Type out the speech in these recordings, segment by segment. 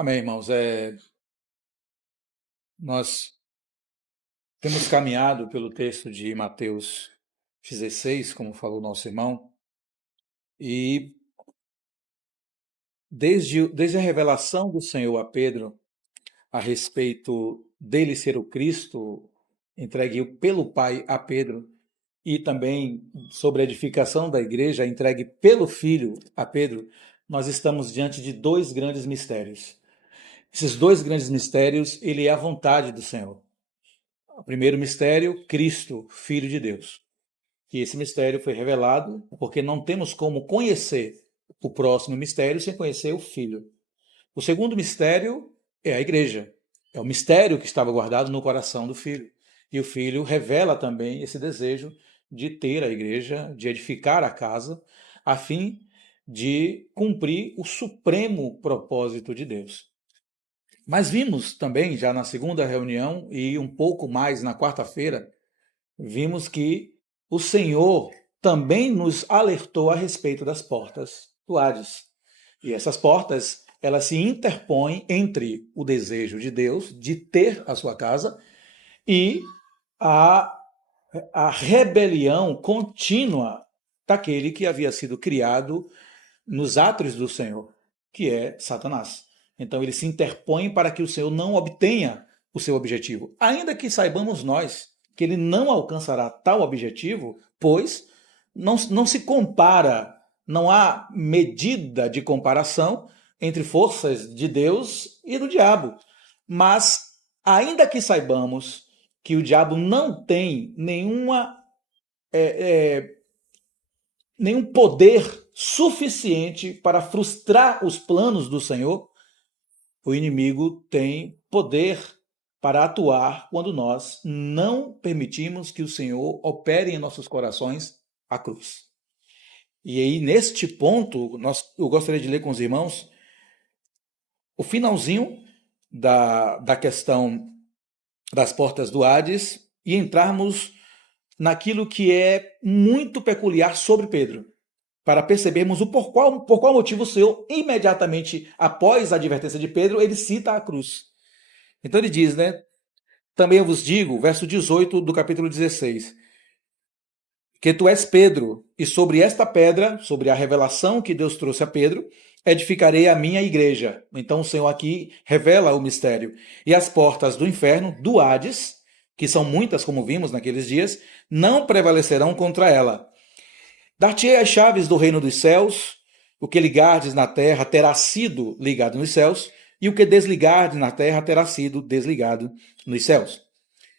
Amém, irmãos. Nós temos caminhado pelo texto de Mateus 16, como falou nosso irmão, e desde a revelação do Senhor a Pedro a respeito dele ser o Cristo, entregue pelo Pai a Pedro, e também sobre a edificação da igreja, entregue pelo Filho a Pedro, nós estamos diante de dois grandes mistérios. Esses dois grandes mistérios, ele é a vontade do Senhor. O primeiro mistério, Cristo, Filho de Deus. E esse mistério foi revelado porque não temos como conhecer o próximo mistério sem conhecer o Filho. O segundo mistério é a igreja. É o mistério que estava guardado no coração do Filho. E o Filho revela também esse desejo de ter a igreja, de edificar a casa, a fim de cumprir o supremo propósito de Deus. Mas vimos também, já na segunda reunião e um pouco mais na quarta-feira, vimos que o Senhor também nos alertou a respeito das portas do Hades. E essas portas, elas se interpõem entre o desejo de Deus de ter a sua casa e a, a rebelião contínua daquele que havia sido criado nos átrios do Senhor, que é Satanás. Então ele se interpõe para que o Senhor não obtenha o seu objetivo. Ainda que saibamos nós que ele não alcançará tal objetivo, pois não se compara, não há medida de comparação entre forças de Deus e do diabo. Mas, ainda que saibamos que o diabo não tem nenhum poder suficiente para frustrar os planos do Senhor, o inimigo tem poder para atuar quando nós não permitimos que o Senhor opere em nossos corações a cruz. E aí, neste ponto, eu gostaria de ler com os irmãos o finalzinho da questão das portas do Hades e entrarmos naquilo que é muito peculiar sobre Pedro, para percebermos por qual motivo o Senhor, imediatamente após a advertência de Pedro, ele cita a cruz. Então ele diz, né? Também eu vos digo, verso 18 do capítulo 16, que tu és Pedro, e sobre esta pedra, sobre a revelação que Deus trouxe a Pedro, edificarei a minha igreja. Então o Senhor aqui revela o mistério. E as portas do inferno, do Hades, que são muitas, como vimos naqueles dias, não prevalecerão contra ela. Dar-te-ei as chaves do reino dos céus, o que ligardes na terra terá sido ligado nos céus, e o que desligardes na terra terá sido desligado nos céus.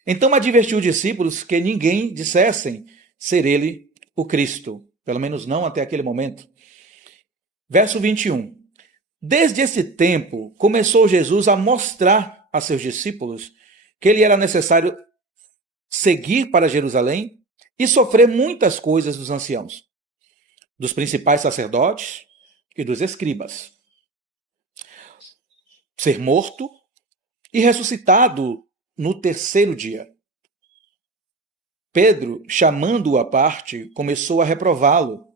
Então advertiu os discípulos que ninguém dissessem ser ele o Cristo, pelo menos não até aquele momento. Verso 21. Desde esse tempo, começou Jesus a mostrar a seus discípulos que ele era necessário seguir para Jerusalém e sofrer muitas coisas dos anciãos, dos principais sacerdotes e dos escribas. Ser morto e ressuscitado no terceiro dia. Pedro, chamando-o à parte, começou a reprová-lo,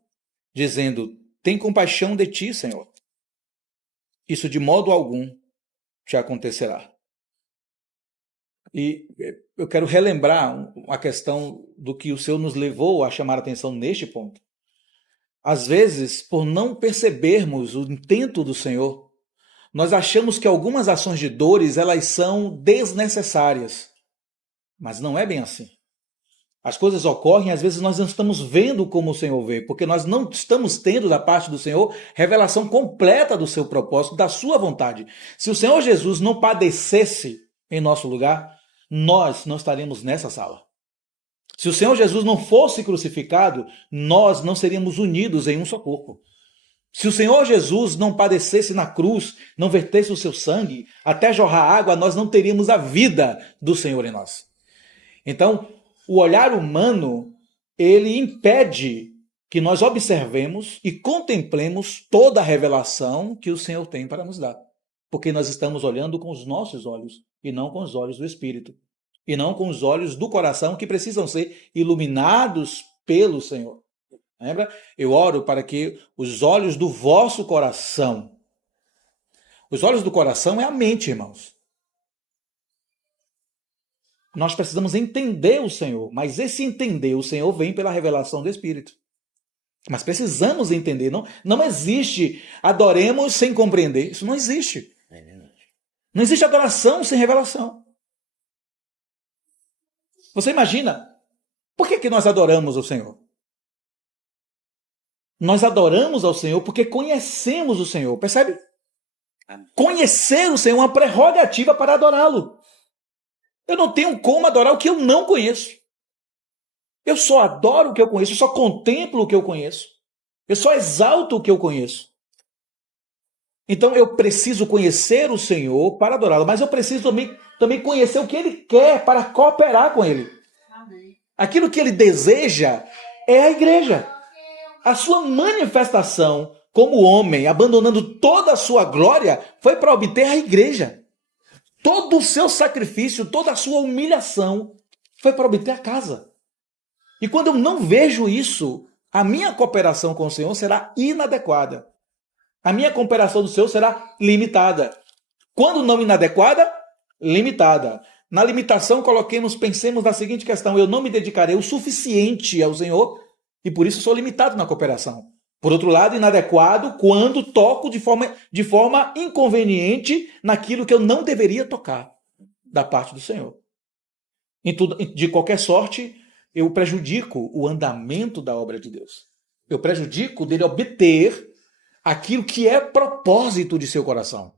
dizendo: tem compaixão de ti, Senhor. Isso de modo algum te acontecerá. E eu quero relembrar a questão do que o Senhor nos levou a chamar a atenção neste ponto. Às vezes, por não percebermos o intento do Senhor, nós achamos que algumas ações de dores elas são desnecessárias. Mas não é bem assim. As coisas ocorrem, às vezes nós não estamos vendo como o Senhor vê, porque nós não estamos tendo da parte do Senhor revelação completa do seu propósito, da sua vontade. Se o Senhor Jesus não padecesse em nosso lugar, nós não estaríamos nessa sala. Se o Senhor Jesus não fosse crucificado, nós não seríamos unidos em um só corpo. Se o Senhor Jesus não padecesse na cruz, não vertesse o seu sangue, até jorrar água, nós não teríamos a vida do Senhor em nós. Então, o olhar humano, ele impede que nós observemos e contemplemos toda a revelação que o Senhor tem para nos dar. Porque nós estamos olhando com os nossos olhos e não com os olhos do Espírito. E não com os olhos do coração que precisam ser iluminados pelo Senhor. Lembra? Eu oro para que os olhos do vosso coração, Os olhos do coração é a mente, irmãos. Nós precisamos entender o Senhor, mas esse entender o Senhor vem pela revelação do Espírito. Mas precisamos entender, não existe adoremos sem compreender, isso não existe. Não existe adoração sem revelação. Você imagina, por que nós adoramos o Senhor? Nós adoramos ao Senhor porque conhecemos o Senhor, percebe? Conhecer o Senhor é uma prerrogativa para adorá-lo. Eu não tenho como adorar o que eu não conheço. Eu só adoro o que eu conheço, eu só contemplo o que eu conheço. Eu só exalto o que eu conheço. Então eu preciso conhecer o Senhor para adorá-lo, mas eu preciso também conhecer o que Ele quer para cooperar com Ele. Amém. Aquilo que Ele deseja é a igreja. A sua manifestação como homem, abandonando toda a sua glória, foi para obter a igreja. Todo o seu sacrifício, toda a sua humilhação foi para obter a casa. E quando eu não vejo isso, a minha cooperação com o Senhor será inadequada. A minha cooperação do Senhor será limitada. Quando não inadequada, limitada. Na limitação, pensemos na seguinte questão: eu não me dedicarei o suficiente ao Senhor e por isso sou limitado na cooperação. Por outro lado, inadequado quando toco de forma inconveniente naquilo que eu não deveria tocar da parte do Senhor. De qualquer sorte, eu prejudico o andamento da obra de Deus. Eu prejudico dele obter aquilo que é propósito de seu coração.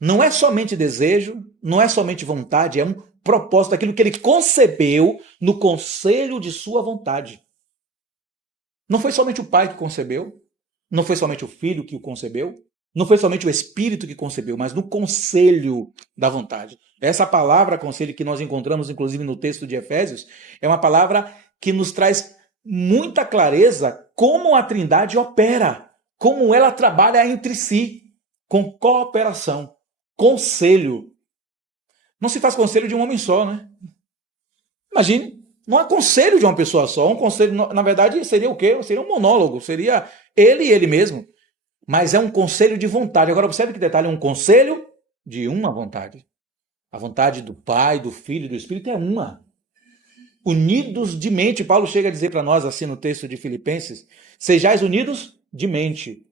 Não é somente desejo, não é somente vontade, é um propósito, aquilo que ele concebeu no conselho de sua vontade. Não foi somente o Pai que concebeu, não foi somente o Filho que o concebeu, não foi somente o Espírito que concebeu, mas no conselho da vontade. Essa palavra conselho que nós encontramos, inclusive, no texto de Efésios, é uma palavra que nos traz muita clareza como a Trindade opera, como ela trabalha entre si, com cooperação, conselho. Não se faz conselho de um homem só, né? Imagine, não é conselho de uma pessoa só. Um conselho, na verdade, seria o quê? Seria um monólogo, seria ele e ele mesmo. Mas é um conselho de vontade. Agora, observe que detalhe, é um conselho de uma vontade. A vontade do Pai, do Filho e do Espírito é uma. Unidos de mente. Paulo chega a dizer para nós, assim no texto de Filipenses, sejais unidos de mente.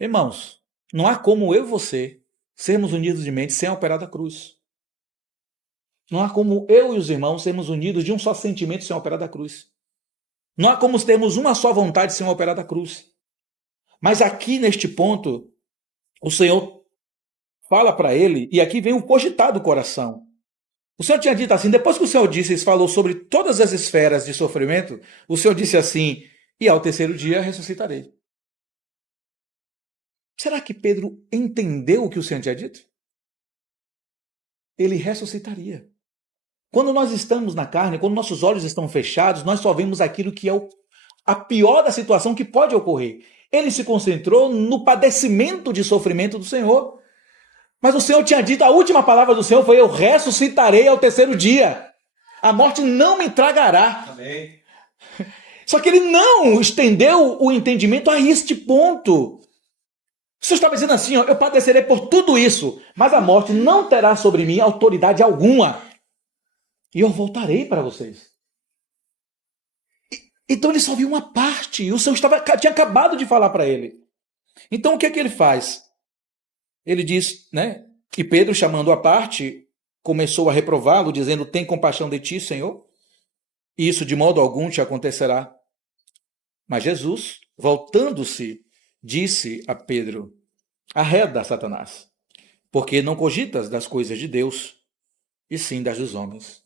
Irmãos, não há como eu e você sermos unidos de mente sem operar da cruz. Não há como eu e os irmãos sermos unidos de um só sentimento sem operar da cruz. Não há como termos uma só vontade sem operar da cruz. Mas aqui neste ponto, o Senhor fala para ele, e aqui vem o cogitar do coração. O Senhor tinha dito assim, depois que o Senhor falou sobre todas as esferas de sofrimento, o Senhor disse assim, e ao terceiro dia ressuscitarei. Será que Pedro entendeu o que o Senhor tinha dito? Ele ressuscitaria. Quando nós estamos na carne, quando nossos olhos estão fechados, nós só vemos aquilo que é a pior da situação que pode ocorrer. Ele se concentrou no padecimento de sofrimento do Senhor. Mas o Senhor tinha dito, a última palavra do Senhor foi, eu ressuscitarei ao terceiro dia. A morte não me tragará. Amém. Só que ele não estendeu o entendimento a este ponto. O Senhor estava dizendo assim, eu padecerei por tudo isso, mas a morte não terá sobre mim autoridade alguma. E eu voltarei para vocês. Então ele só viu uma parte. E o Senhor tinha acabado de falar para ele. Então o que é que ele faz? Ele diz, né? E Pedro, chamando à parte, começou a reprová-lo, dizendo, tem compaixão de ti, Senhor? E isso de modo algum te acontecerá. Mas Jesus, voltando-se, disse a Pedro, arreda, Satanás, porque não cogitas das coisas de Deus, e sim das dos homens.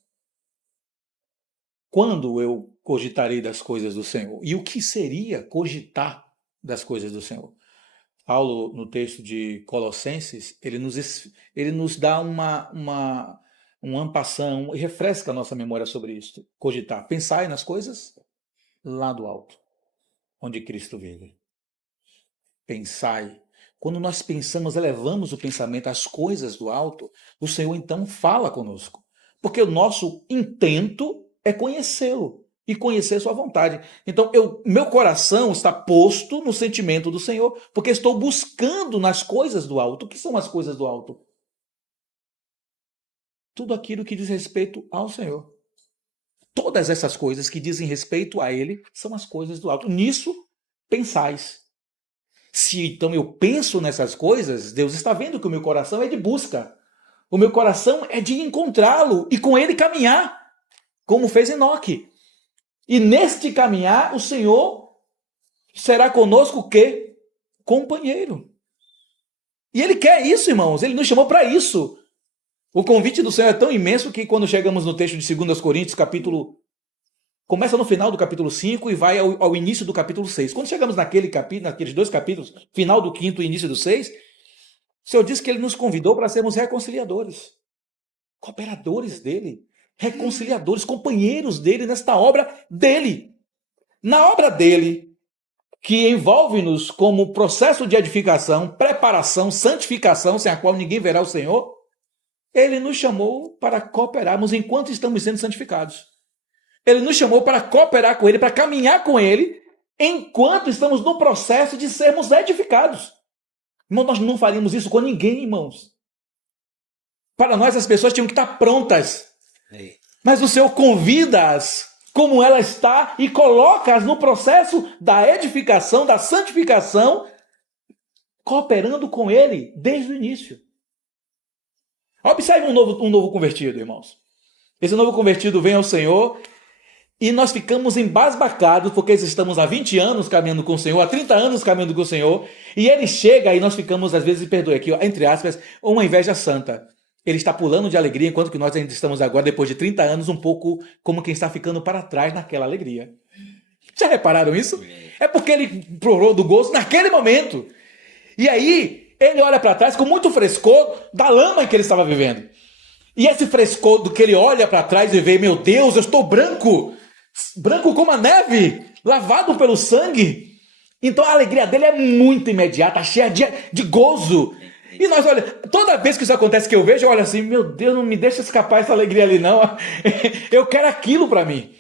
Quando eu cogitarei das coisas do Senhor? E o que seria cogitar das coisas do Senhor? Paulo, no texto de Colossenses, ele nos dá um ampassão e refresca a nossa memória sobre isso. Cogitar, pensai nas coisas lá do alto, onde Cristo vive. Pensai. Quando nós pensamos, elevamos o pensamento às coisas do alto, o Senhor então fala conosco. Porque o nosso intento é conhecê-lo. e conhecer sua vontade. Então, meu coração está posto no sentimento do Senhor, porque estou buscando nas coisas do alto. O que são as coisas do alto? Tudo aquilo que diz respeito ao Senhor. Todas essas coisas que dizem respeito a Ele são as coisas do alto. Nisso pensais. Se então eu penso nessas coisas, Deus está vendo que o meu coração é de busca. O meu coração é de encontrá-lo e com ele caminhar, como fez Enoque. E neste caminhar, o Senhor será conosco o quê? Companheiro. E ele quer isso, irmãos. Ele nos chamou para isso. O convite do Senhor é tão imenso que quando chegamos no texto de 2 Coríntios, começa no final do capítulo 5 e vai ao início do capítulo 6. Quando chegamos naqueles dois capítulos, final do 5º e início do 6, o Senhor diz que ele nos convidou para sermos reconciliadores, cooperadores dele, reconciliadores, companheiros dele nesta obra dele. Na obra dele, que envolve-nos como processo de edificação, preparação, santificação, sem a qual ninguém verá o Senhor, ele nos chamou para cooperarmos enquanto estamos sendo santificados. Ele nos chamou para cooperar com ele, para caminhar com ele, enquanto estamos no processo de sermos edificados. Irmão, nós não faríamos isso com ninguém, irmãos. Para nós, as pessoas tinham que estar prontas. Mas o Senhor convida-as como ela está e coloca-as no processo da edificação, da santificação, cooperando com ele desde o início. Observe um novo convertido, irmãos. Esse novo convertido vem ao Senhor e nós ficamos embasbacados porque estamos há 20 anos caminhando com o Senhor, há 30 anos caminhando com o Senhor, e ele chega e nós ficamos, às vezes, perdoe aqui, entre aspas, uma inveja santa. Ele está pulando de alegria, enquanto que nós ainda estamos agora, depois de 30 anos, um pouco como quem está ficando para trás naquela alegria. Já repararam isso? É porque ele provou do gosto naquele momento. E aí, ele olha para trás com muito frescor da lama em que ele estava vivendo. E esse frescor do que ele olha para trás e vê, meu Deus, eu estou branco como a neve, lavado pelo sangue. Então a alegria dele é muito imediata, cheia de gozo. E nós, olha, toda vez que isso acontece que eu vejo, eu olho assim, meu Deus, não me deixa escapar essa alegria ali não. Eu quero aquilo para mim.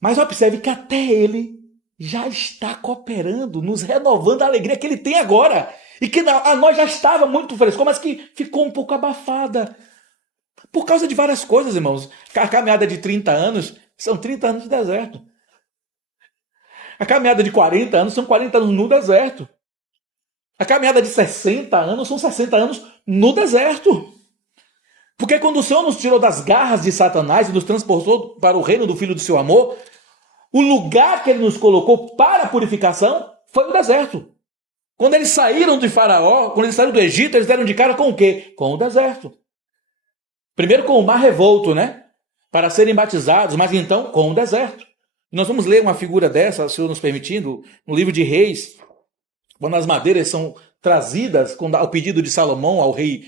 Mas observe que até ele já está cooperando, nos renovando a alegria que ele tem agora. E que a nós já estava muito frescor, mas que ficou um pouco abafada. Por causa de várias coisas, irmãos. A caminhada de 30 anos são 30 anos de deserto. A caminhada de 40 anos são 40 anos no deserto. A caminhada de 60 anos são 60 anos no deserto. Porque quando o Senhor nos tirou das garras de Satanás e nos transportou para o reino do Filho do seu amor, o lugar que ele nos colocou para a purificação foi o deserto. Quando eles saíram de Faraó, quando eles saíram do Egito, eles deram de cara com o quê? Com o deserto. Primeiro com o mar revolto, né? Para serem batizados, mas então com o deserto. Nós vamos ler uma figura dessa, o Senhor nos permitindo, no livro de Reis, quando as madeiras são trazidas ao pedido de Salomão ao rei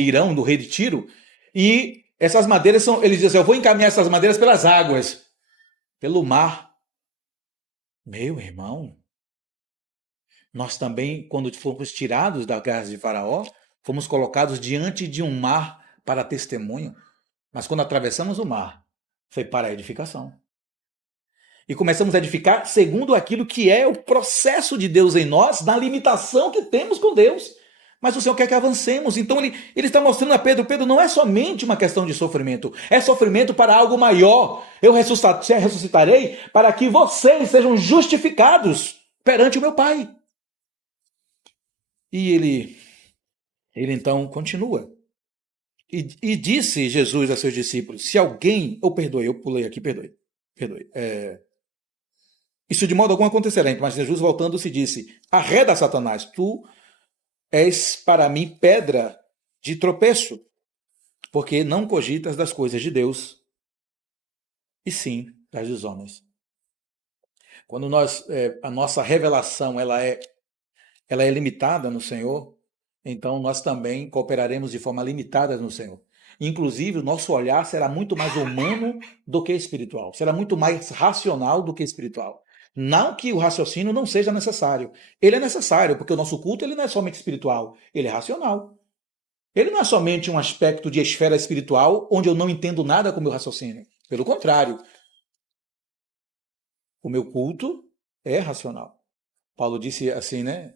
Irão, do rei de Tiro, e essas madeiras ele diz assim, eu vou encaminhar essas madeiras pelas águas, pelo mar. Meu irmão, nós também, quando fomos tirados da garra de Faraó, fomos colocados diante de um mar para testemunho, mas quando atravessamos o mar, foi para a edificação. E começamos a edificar segundo aquilo que é o processo de Deus em nós, na limitação que temos com Deus. Mas o Senhor quer que avancemos. Então ele está mostrando a Pedro, não é somente uma questão de sofrimento, é sofrimento para algo maior. Eu ressuscitarei para que vocês sejam justificados perante o meu Pai. E ele então continua. E disse Jesus a seus discípulos, se alguém, perdoe. Isso de modo algum acontecerá, mas Jesus voltando-se disse, arreda Satanás, tu és para mim pedra de tropeço, porque não cogitas das coisas de Deus, e sim das dos homens. Quando a nossa revelação ela é limitada no Senhor, então nós também cooperaremos de forma limitada no Senhor. Inclusive, o nosso olhar será muito mais humano do que espiritual, será muito mais racional do que espiritual. Não que o raciocínio não seja necessário. Ele é necessário, porque o nosso culto ele não é somente espiritual, ele é racional. Ele não é somente um aspecto de esfera espiritual onde eu não entendo nada com o meu raciocínio. Pelo contrário, O meu culto é racional. Paulo disse assim, né?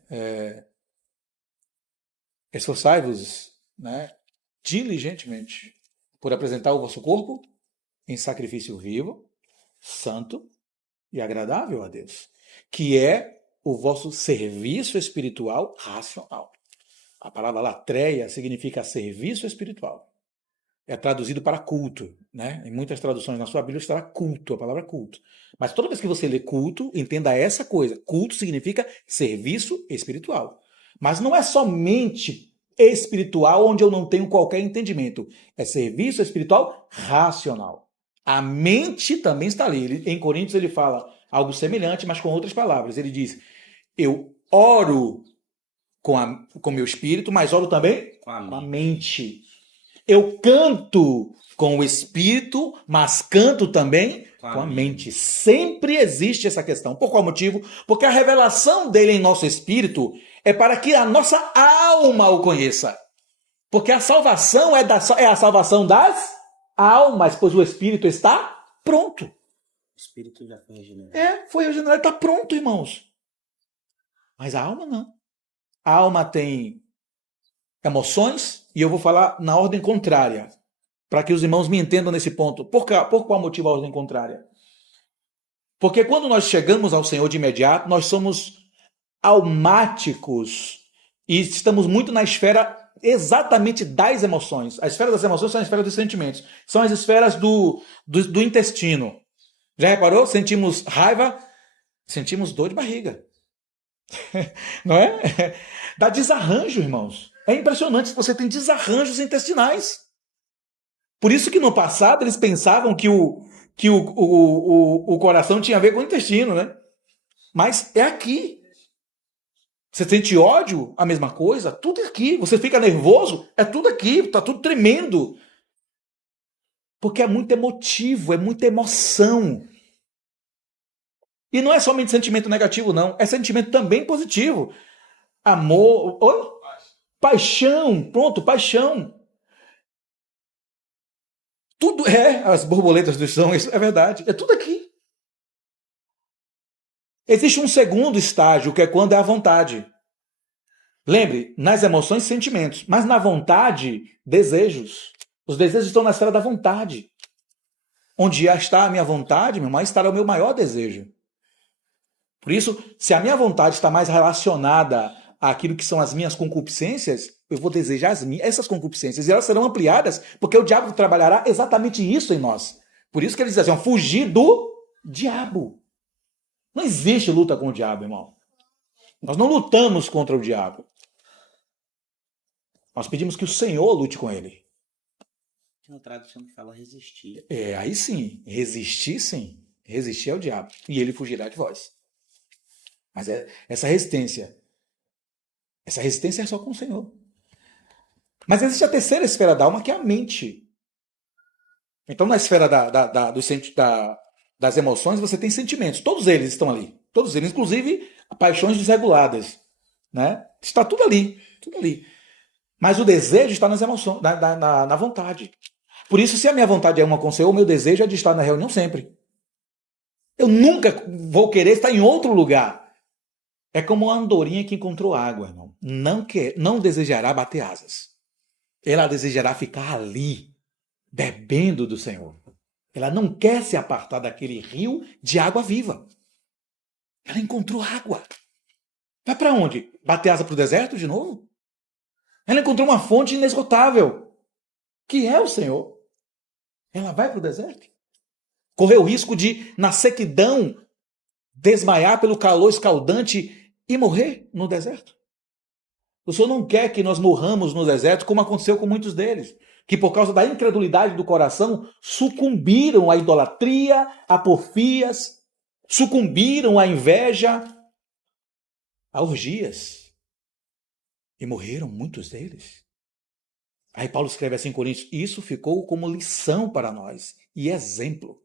Esforçai-vos, né, diligentemente por apresentar o vosso corpo em sacrifício vivo, santo e agradável a Deus, que é o vosso serviço espiritual racional. A palavra latreia significa serviço espiritual. É traduzido para culto, né? Em muitas traduções na sua Bíblia estará culto, a palavra culto. Mas toda vez que você lê culto, entenda essa coisa. Culto significa serviço espiritual. Mas não é somente espiritual onde eu não tenho qualquer entendimento. É serviço espiritual racional. A mente também está ali. Em Coríntios ele fala algo semelhante, mas com outras palavras. Ele diz, eu oro com meu espírito, mas oro também com a mente. Eu canto com o espírito, mas canto também com a mente. Sempre existe essa questão. Por qual motivo? Porque a revelação dele em nosso espírito é para que a nossa alma o conheça. Porque a salvação é a salvação das almas, pois o espírito está pronto. O espírito já foi regenerado. Foi regenerado, está pronto, irmãos. Mas a alma não. A alma tem emoções, e eu vou falar na ordem contrária, para que os irmãos me entendam nesse ponto. Por qual motivo a ordem contrária? Porque quando nós chegamos ao Senhor de imediato, nós somos almáticos e estamos muito na esfera exatamente das emoções. A esfera das emoções são a esfera dos sentimentos. São as esferas do intestino. Já reparou? Sentimos raiva, sentimos dor de barriga. Não é? Dá desarranjo, irmãos. É impressionante, você tem desarranjos intestinais. Por isso que no passado eles pensavam que o coração tinha a ver com o intestino, né? Mas é aqui. Você sente ódio, a mesma coisa, tudo aqui. Você fica nervoso, é tudo aqui, tá tudo tremendo. Porque é muito emotivo, é muita emoção. E não é somente sentimento negativo, não. É sentimento também positivo. Amor, paixão, pronto, paixão. Tudo as borboletas do chão, isso é verdade. É tudo aqui. Existe um segundo estágio, que é quando é a vontade. Lembre, nas emoções, sentimentos. Mas na vontade, desejos. Os desejos estão na esfera da vontade. Onde já está a minha vontade, meu irmão, estará o meu maior desejo. Por isso, se a minha vontade está mais relacionada àquilo que são as minhas concupiscências, eu vou desejar essas concupiscências. E elas serão ampliadas, porque o diabo trabalhará exatamente isso em nós. Por isso que ele diz assim, fugir do diabo. Não existe luta com o diabo, irmão. Nós não lutamos contra o diabo. Nós pedimos que o Senhor lute com ele. Tem uma tradução que fala resistir. Aí sim. Resistir, sim. Resistir ao diabo. E ele fugirá de vós. Mas essa resistência é só com o Senhor. Mas existe a terceira esfera da alma, que é a mente. Então, na esfera das emoções, você tem sentimentos. Todos eles estão ali. Todos eles, inclusive paixões desreguladas. Né? Está tudo ali. Tudo ali. Mas o desejo está nas emoções, na vontade. Por isso, se a minha vontade é uma com o Senhor, o meu desejo é de estar na reunião sempre. Eu nunca vou querer estar em outro lugar. É como uma andorinha que encontrou água, irmão. Não desejará bater asas. Ela desejará ficar ali, bebendo do Senhor. Ela não quer se apartar daquele rio de água viva. Ela encontrou água. Vai para onde? Bater asa para o deserto de novo? Ela encontrou uma fonte inesgotável, que é o Senhor. Ela vai para o deserto. Correu o risco de, na sequidão, desmaiar pelo calor escaldante e morrer no deserto. O Senhor não quer que nós morramos no deserto, como aconteceu com muitos deles, que por causa da incredulidade do coração sucumbiram à idolatria, a porfias, sucumbiram à inveja, a orgias. E morreram muitos deles. Aí Paulo escreve assim em Coríntios, isso ficou como lição para nós e exemplo.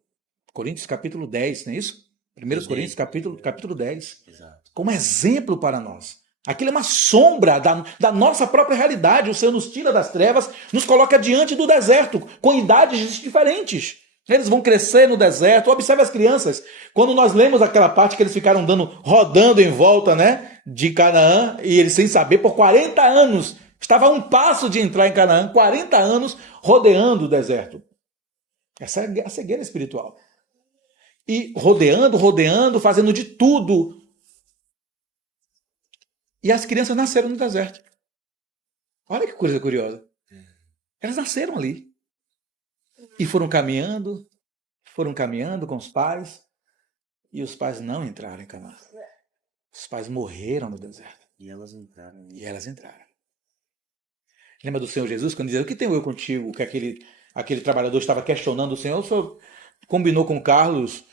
Coríntios capítulo 10, não é isso? 1 Coríntios capítulo 10. Exato. Como exemplo para nós. Aquilo é uma sombra da nossa própria realidade. O Senhor nos tira das trevas, nos coloca diante do deserto, com idades diferentes. Eles vão crescer no deserto. Observe as crianças. Quando nós lemos aquela parte que eles ficaram rodando em volta, né, de Canaã, e eles sem saber, por 40 anos, estava a um passo de entrar em Canaã, 40 anos rodeando o deserto. Essa é a cegueira espiritual. E rodeando, fazendo de tudo. E as crianças nasceram no deserto. Olha que coisa curiosa. Elas nasceram ali. E foram caminhando com os pais, e os pais não entraram em Canaã. Os pais morreram no deserto. E elas entraram. Lembra do Senhor Jesus, quando dizia, o que tenho eu contigo? Que aquele trabalhador estava questionando o Senhor. O Senhor combinou com Carlos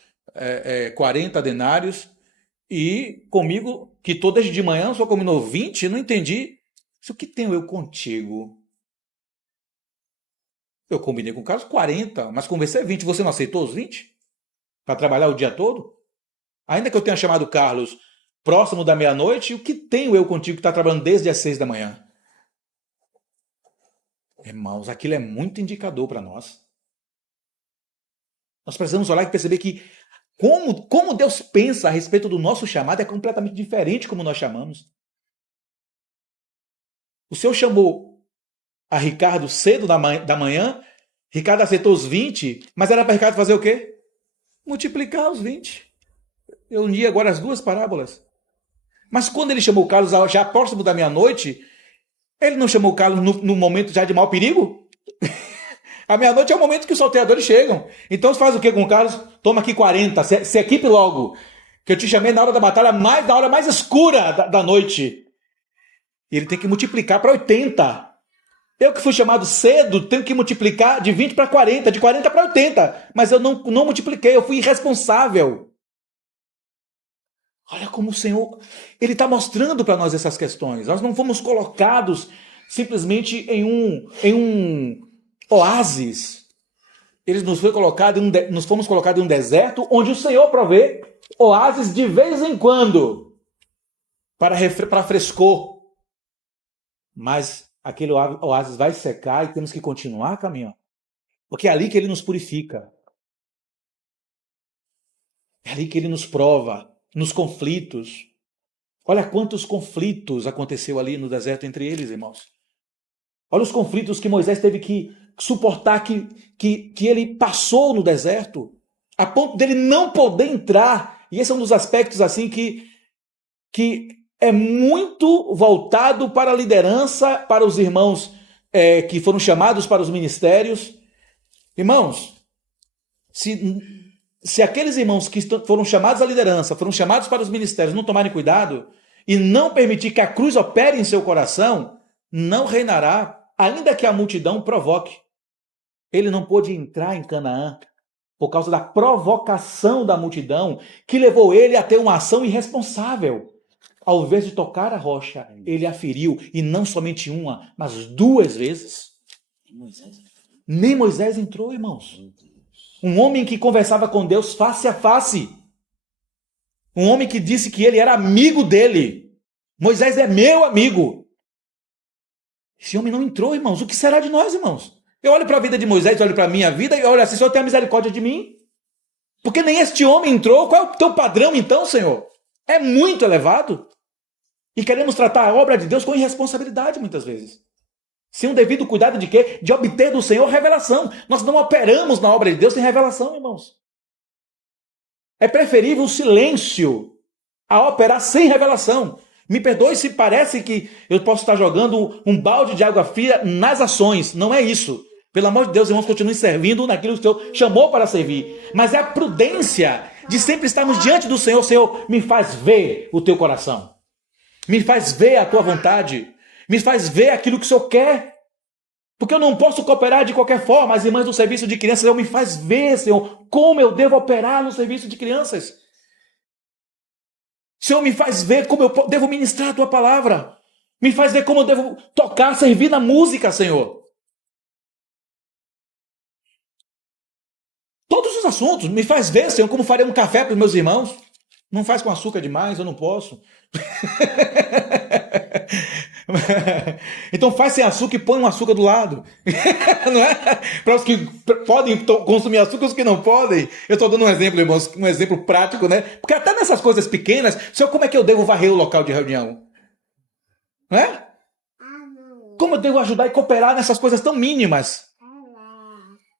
40 denários, e comigo, que estou desde de manhã, o Senhor combinou 20, não entendi. O que tenho eu contigo? Eu combinei com o Carlos 40, mas conversei 20. Você não aceitou os 20? Para trabalhar o dia todo? Ainda que eu tenha chamado o Carlos próximo da meia-noite, o que tenho eu contigo que está trabalhando desde as 6 da manhã? Irmãos, aquilo é muito indicador para nós. Nós precisamos olhar e perceber que como Deus pensa a respeito do nosso chamado é completamente diferente como nós chamamos. O Senhor chamou a Ricardo cedo da manhã, Ricardo aceitou os 20, mas era para Ricardo fazer o quê? Multiplicar os 20. Eu uni agora as duas parábolas. Mas quando ele chamou o Carlos já próximo da meia-noite, ele não chamou o Carlos no momento já de mau perigo? A meia-noite é o momento que os salteadores chegam. Então você faz o quê com o Carlos? Toma aqui 40, se equipe logo, que eu te chamei na hora da batalha, na hora mais escura da noite. E ele tem que multiplicar para 80. Eu que fui chamado cedo, tenho que multiplicar de 20 para 40, de 40 para 80. Mas eu não multipliquei, eu fui irresponsável. Olha como o Senhor, Ele está mostrando para nós essas questões. Nós não fomos colocados simplesmente em um oásis. Nos fomos colocados em um deserto onde o Senhor provê oásis de vez em quando para frescor. Mas aquele oásis vai secar e temos que continuar caminhando. Porque é ali que Ele nos purifica. É ali que Ele nos prova, nos conflitos. Olha quantos conflitos aconteceu ali no deserto entre eles, irmãos. Olha os conflitos que Moisés teve que suportar, que ele passou no deserto, a ponto dele não poder entrar. E esse é um dos aspectos assim que é muito voltado para a liderança, para os irmãos que foram chamados para os ministérios. Irmãos, se aqueles irmãos que foram chamados à liderança, foram chamados para os ministérios, não tomarem cuidado e não permitir que a cruz opere em seu coração, não reinará, ainda que a multidão provoque. Ele não pôde entrar em Canaã por causa da provocação da multidão, que levou ele a ter uma ação irresponsável. Ao invés de tocar a rocha, ele a feriu, e não somente uma, mas 2 vezes. Nem Moisés entrou, irmãos. Um homem que conversava com Deus face a face. Um homem que disse que ele era amigo dele. Moisés é meu amigo. Esse homem não entrou, irmãos. O que será de nós, irmãos? Eu olho para a vida de Moisés, olho para a minha vida e olho assim, Senhor, tenha misericórdia de mim. Porque nem este homem entrou. Qual é o teu padrão então, Senhor? É muito elevado. E queremos tratar a obra de Deus com irresponsabilidade muitas vezes. Sem um devido cuidado de quê? De obter do Senhor revelação. Nós não operamos na obra de Deus sem revelação, irmãos. É preferível o silêncio a operar sem revelação. Me perdoe se parece que eu posso estar jogando um balde de água fria nas ações. Não é isso. Pelo amor de Deus, irmãos, continue servindo naquilo que o Senhor chamou para servir. Mas é a prudência de sempre estarmos diante do Senhor. Senhor, me faz ver o teu coração. Me faz ver a tua vontade. Me faz ver aquilo que o Senhor quer. Porque eu não posso cooperar de qualquer forma. As irmãs do serviço de crianças, Senhor, me faz ver, Senhor, como eu devo operar no serviço de crianças. Senhor, me faz ver como eu devo ministrar a tua palavra. Me faz ver como eu devo tocar, servir na música, Senhor. Todos os assuntos. Me faz ver, Senhor, como farei um café para os meus irmãos. Não faz com açúcar demais, eu não posso. Então faz sem açúcar e põe um açúcar do lado. Não é? Para os que podem consumir açúcar, os que não podem. Eu estou dando um exemplo, irmãos, um exemplo prático, né? Porque até nessas coisas pequenas, senhor, como é que eu devo varrer o local de reunião? Não é? Como eu devo ajudar e cooperar nessas coisas tão mínimas?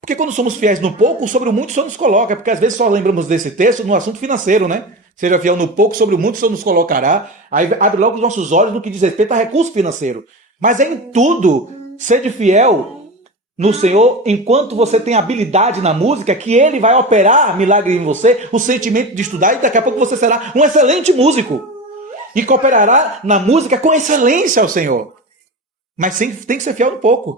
Porque quando somos fiéis no pouco, sobre o muito o Senhor nos coloca. Porque às vezes só lembramos desse texto no assunto financeiro, né? Seja fiel no pouco, sobre o muito o Senhor nos colocará. Aí abre logo os nossos olhos no que diz respeito a recurso financeiro. Mas é em tudo, sede fiel no Senhor, enquanto você tem habilidade na música, que Ele vai operar milagre em você, o sentimento de estudar, e daqui a pouco você será um excelente músico. E cooperará na música com excelência ao Senhor. Mas tem que ser fiel no pouco.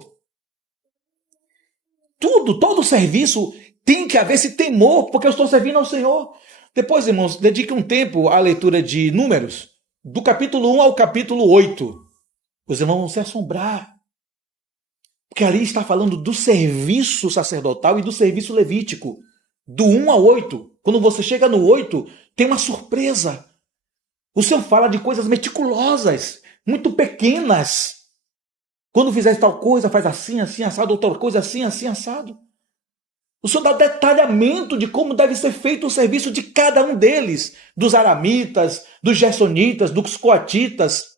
Todo serviço tem que haver esse temor, porque eu estou servindo ao Senhor. Depois, irmãos, dedique um tempo à leitura de Números, do capítulo 1 ao capítulo 8. Os irmãos vão se assombrar. Porque ali está falando do serviço sacerdotal e do serviço levítico. Do 1 ao 8. Quando você chega no 8, tem uma surpresa. O Senhor fala de coisas meticulosas, muito pequenas. Quando fizer tal coisa, faz assim, assim, assado, outra coisa assim, assim, assado. O Senhor dá detalhamento de como deve ser feito o serviço de cada um deles, dos aramitas, dos gersonitas, dos coatitas,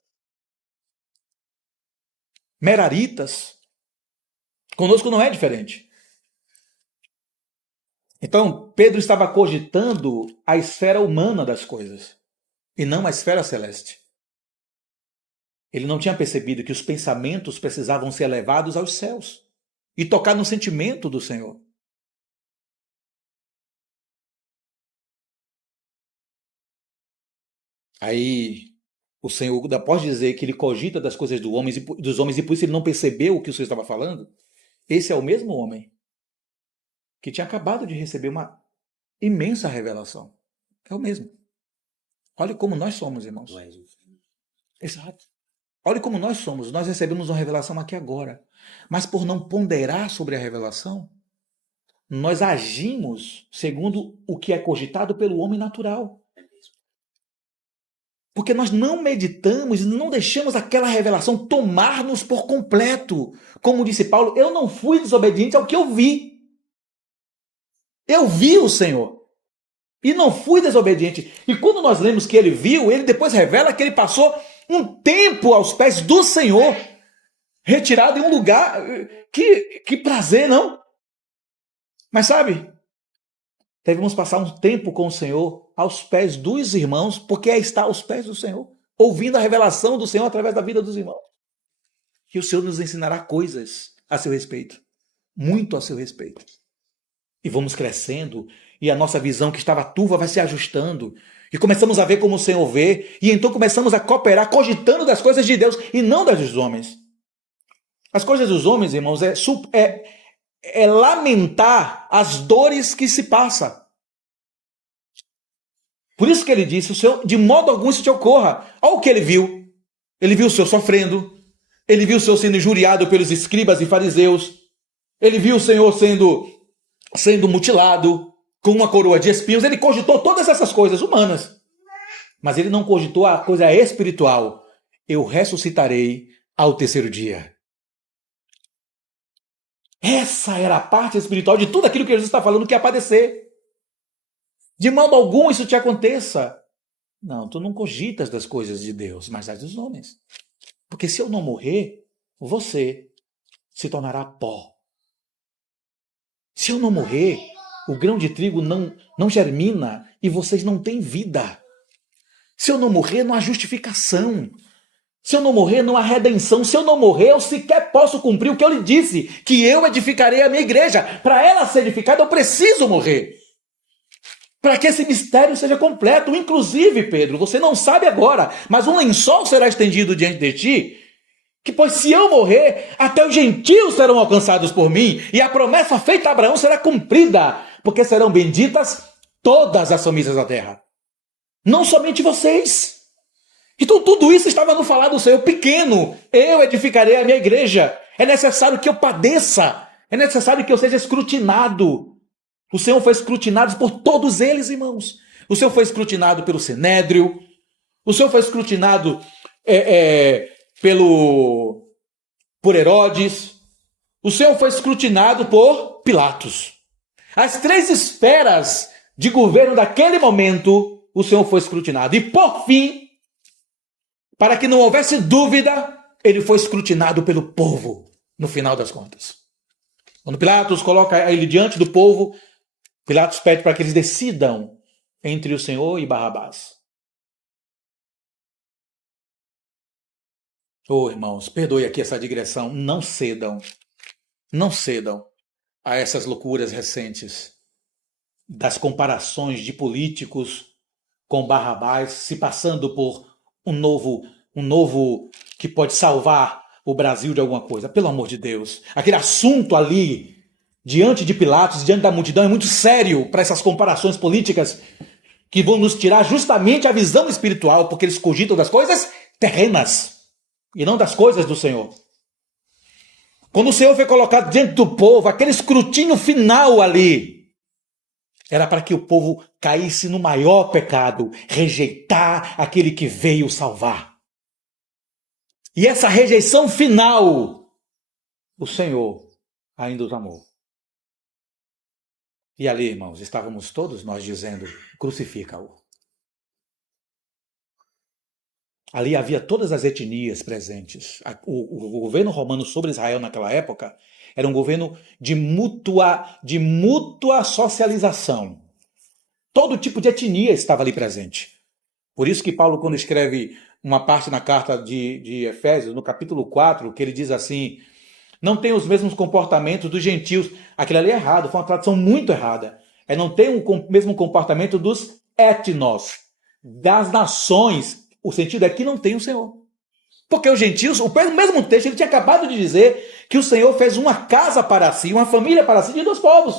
meraritas. Conosco não é diferente. Então, Pedro estava cogitando a esfera humana das coisas, e não a esfera celeste. Ele não tinha percebido que os pensamentos precisavam ser elevados aos céus e tocar no sentimento do Senhor. Aí o Senhor, após dizer que ele cogita das coisas dos homens e por isso ele não percebeu o que o Senhor estava falando, esse é o mesmo homem que tinha acabado de receber uma imensa revelação. É o mesmo. Olha como nós somos, irmãos. Exato. Olha como nós somos. Nós recebemos uma revelação aqui agora. Mas por não ponderar sobre a revelação, nós agimos segundo o que é cogitado pelo homem natural. Porque nós não meditamos e não deixamos aquela revelação tomar-nos por completo. Como disse Paulo, eu não fui desobediente ao que eu vi. Eu vi o Senhor. E não fui desobediente. E quando nós lemos que ele viu, ele depois revela que ele passou um tempo aos pés do Senhor, retirado em um lugar. Que prazer, não? Mas sabe, devemos passar um tempo com o Senhor aos pés dos irmãos, porque está aos pés do Senhor, ouvindo a revelação do Senhor através da vida dos irmãos. Que o Senhor nos ensinará coisas a seu respeito, muito a seu respeito. E vamos crescendo, e a nossa visão que estava turva vai se ajustando, e começamos a ver como o Senhor vê, e então começamos a cooperar, cogitando das coisas de Deus e não das dos homens. As coisas dos homens, irmãos, é lamentar as dores que se passa. Por isso que ele disse, o Senhor, de modo algum isso te ocorra. Olha o que ele viu. Ele viu o Senhor sofrendo, ele viu o Senhor sendo injuriado pelos escribas e fariseus, ele viu o Senhor sendo mutilado, com uma coroa de espinhos. Ele cogitou todas essas coisas humanas. Mas ele não cogitou a coisa espiritual. Eu ressuscitarei ao terceiro dia. Essa era a parte espiritual de tudo aquilo que Jesus está falando que ia padecer. De modo algum isso te aconteça. Não, tu não cogitas das coisas de Deus, mas das dos homens. Porque se eu não morrer, você se tornará pó. Se eu não morrer, o grão de trigo não germina e vocês não têm vida. Se eu não morrer, não há justificação. Se eu não morrer, não há redenção. Se eu não morrer, eu sequer posso cumprir o que eu lhe disse, que eu edificarei a minha igreja. Para ela ser edificada, eu preciso morrer. Para que esse mistério seja completo. Inclusive, Pedro, você não sabe agora, mas um lençol será estendido diante de ti, que pois se eu morrer, até os gentios serão alcançados por mim, e a promessa feita a Abraão será cumprida, porque serão benditas todas as famílias da terra. Não somente vocês. Então tudo isso estava no falar do Senhor pequeno. Eu edificarei a minha igreja. É necessário que eu padeça. É necessário que eu seja escrutinado. O Senhor foi escrutinado por todos eles, irmãos. O Senhor foi escrutinado pelo Sinédrio. O Senhor foi escrutinado por Herodes. O Senhor foi escrutinado por Pilatos. As 3 esferas de governo daquele momento, o Senhor foi escrutinado. E por fim, para que não houvesse dúvida, ele foi escrutinado pelo povo, no final das contas. Quando Pilatos coloca ele diante do povo, Pilatos pede para que eles decidam entre o Senhor e Barrabás. Irmãos, perdoe aqui essa digressão. Não cedam a essas loucuras recentes das comparações de políticos com Barrabás, se passando por um novo que pode salvar o Brasil de alguma coisa. Pelo amor de Deus. Aquele assunto ali, diante de Pilatos, diante da multidão, é muito sério para essas comparações políticas que vão nos tirar justamente a visão espiritual, porque eles cogitam das coisas terrenas e não das coisas do Senhor. Quando o Senhor foi colocado diante do povo, aquele escrutínio final ali, era para que o povo caísse no maior pecado, rejeitar aquele que veio salvar. E essa rejeição final, o Senhor ainda os amou. E ali, irmãos, estávamos todos nós dizendo, crucifica-o. Ali havia todas as etnias presentes. O governo romano sobre Israel naquela época era um governo de mútua socialização. Todo tipo de etnia estava ali presente. Por isso que Paulo, quando escreve uma parte na carta de Efésios, no capítulo 4, que ele diz assim, não tem os mesmos comportamentos dos gentios. Aquilo ali é errado, foi uma tradução muito errada. Não tem o mesmo comportamento dos etnos, das nações. O sentido é que não tem o Senhor. Porque os gentios, o mesmo texto, ele tinha acabado de dizer que o Senhor fez uma casa para si, uma família para si de 2 povos.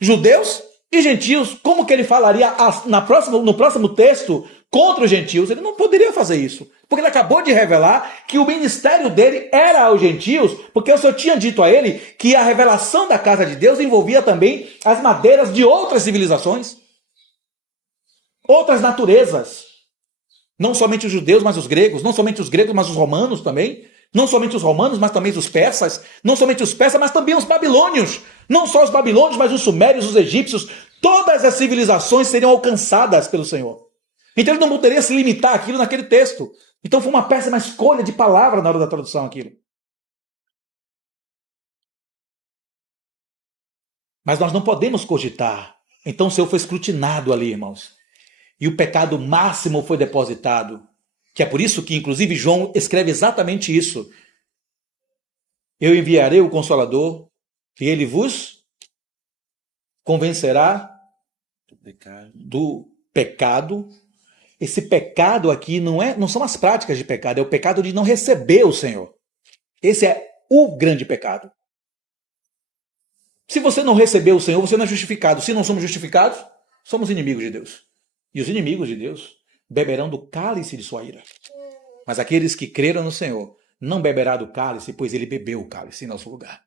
Judeus e gentios. Como que ele falaria no próximo texto contra os gentios? Ele não poderia fazer isso. Porque ele acabou de revelar que o ministério dele era aos gentios, porque eu só tinha dito a ele que a revelação da casa de Deus envolvia também as madeiras de outras civilizações, outras naturezas. Não somente os judeus, mas os gregos. Não somente os gregos, mas os romanos também. Não somente os romanos, mas também os persas. Não somente os persas, mas também os babilônios. Não só os babilônios, mas os sumérios, os egípcios. Todas as civilizações seriam alcançadas pelo Senhor. Então ele não poderia se limitar àquilo naquele texto. Então foi uma péssima escolha de palavra na hora da tradução aquilo. Mas nós não podemos cogitar. Então o Senhor foi escrutinado ali, irmãos. E o pecado máximo foi depositado. Que é por isso que, inclusive, João escreve exatamente isso. Eu enviarei o Consolador, e ele vos convencerá do pecado. Esse pecado aqui não são as práticas de pecado, é o pecado de não receber o Senhor. Esse é o grande pecado. Se você não receber o Senhor, você não é justificado. Se não somos justificados, somos inimigos de Deus. E os inimigos de Deus beberão do cálice de sua ira. Mas aqueles que creram no Senhor não beberá do cálice, pois ele bebeu o cálice em nosso lugar.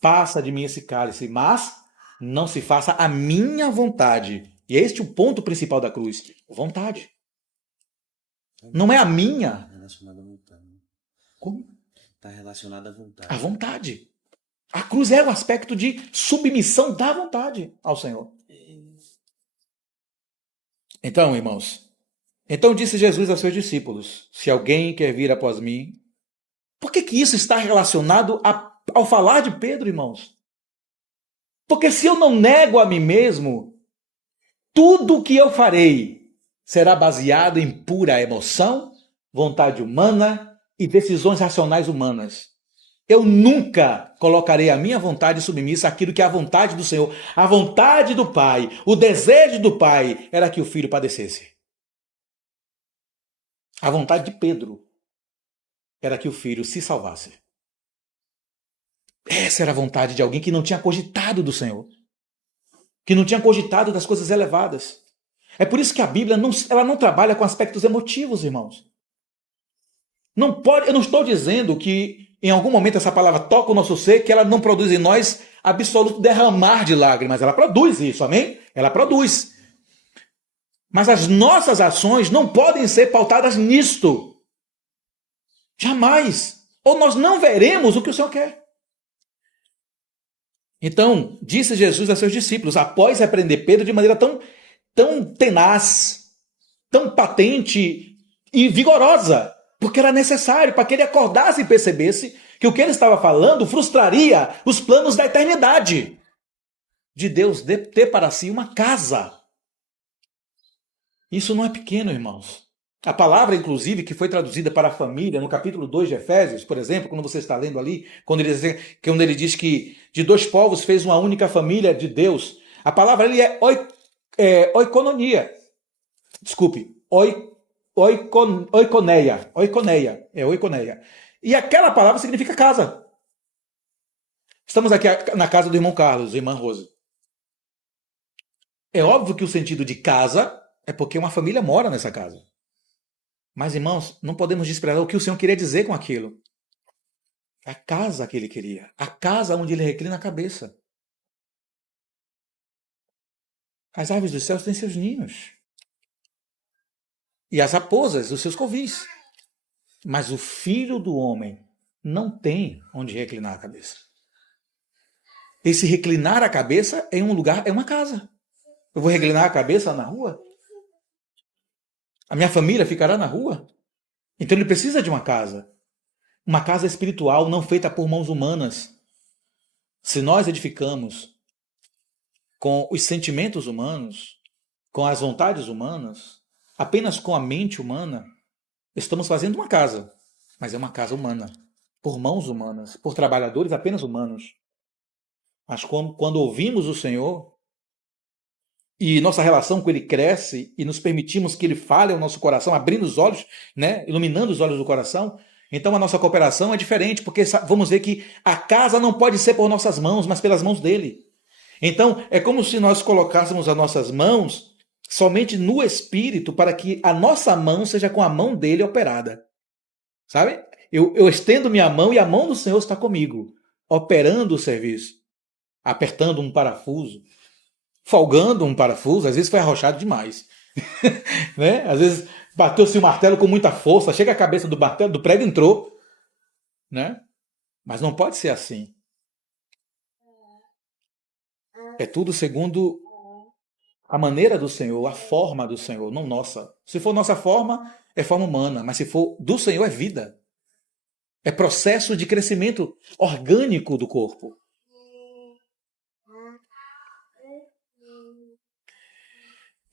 Passa de mim esse cálice, mas não se faça a minha vontade. E é este o ponto principal da cruz. Vontade. Não é a minha. Está relacionado à vontade. Como? Está relacionado à vontade. A vontade. A cruz é o aspecto de submissão da vontade ao Senhor. Então, irmãos, disse Jesus aos seus discípulos, se alguém quer vir após mim, por que isso está relacionado ao falar de Pedro, irmãos? Porque se eu não nego a mim mesmo, tudo o que eu farei será baseado em pura emoção, vontade humana e decisões racionais humanas. Eu nunca colocarei a minha vontade submissa àquilo que é a vontade do Senhor. A vontade do Pai, o desejo do Pai era que o Filho padecesse. A vontade de Pedro era que o Filho se salvasse. Essa era a vontade de alguém que não tinha cogitado do Senhor. Que não tinha cogitado das coisas elevadas. É por isso que a Bíblia ela não trabalha com aspectos emotivos, irmãos. Não pode, eu não estou dizendo que em algum momento essa palavra toca o nosso ser, que ela não produz em nós absoluto derramar de lágrimas. Ela produz isso, amém? Ela produz. Mas as nossas ações não podem ser pautadas nisto. Jamais. Ou nós não veremos o que o Senhor quer. Então, disse Jesus a seus discípulos, após repreender Pedro de maneira tão tenaz, tão patente e vigorosa, porque era necessário para que ele acordasse e percebesse que o que ele estava falando frustraria os planos da eternidade de Deus ter para si uma casa. Isso não é pequeno, irmãos. A palavra, inclusive, que foi traduzida para a família, no capítulo 2 de Efésios, por exemplo, quando você está lendo ali, quando ele diz que de dois povos fez uma única família de Deus, a palavra ali oikononia. Desculpe, oikoneia. Oikoneia. E aquela palavra significa casa. Estamos aqui na casa do irmão Carlos, irmã Rose. É óbvio que o sentido de casa é porque uma família mora nessa casa. Mas, irmãos, não podemos desprezar o que o Senhor queria dizer com aquilo. A casa que ele queria. A casa onde ele reclina a cabeça. As aves dos céus têm seus ninhos. E as raposas, os seus covis. Mas o filho do homem não tem onde reclinar a cabeça. Esse reclinar a cabeça é um lugar, é uma casa. Eu vou reclinar a cabeça na rua? A minha família ficará na rua? Então ele precisa de uma casa. Uma casa espiritual não feita por mãos humanas. Se nós edificamos com os sentimentos humanos, com as vontades humanas, apenas com a mente humana, estamos fazendo uma casa. Mas é uma casa humana. Por mãos humanas. Por trabalhadores apenas humanos. Mas quando ouvimos o Senhor, e nossa relação com ele cresce e nos permitimos que ele fale ao nosso coração, abrindo os olhos, né, iluminando os olhos do coração, então a nossa cooperação é diferente, porque vamos ver que a casa não pode ser por nossas mãos, mas pelas mãos dele. Então é como se nós colocássemos as nossas mãos somente no Espírito para que a nossa mão seja com a mão dele operada. Sabe? Eu estendo minha mão e a mão do Senhor está comigo, operando o serviço, apertando um parafuso, folgando um parafuso, às vezes foi arrochado demais. Né? Às vezes bateu-se o martelo com muita força, chega a cabeça do martelo, do prego entrou. Né? Mas não pode ser assim. É tudo segundo a maneira do Senhor, a forma do Senhor, não nossa. Se for nossa forma, é forma humana, mas se for do Senhor, é vida. É processo de crescimento orgânico do corpo.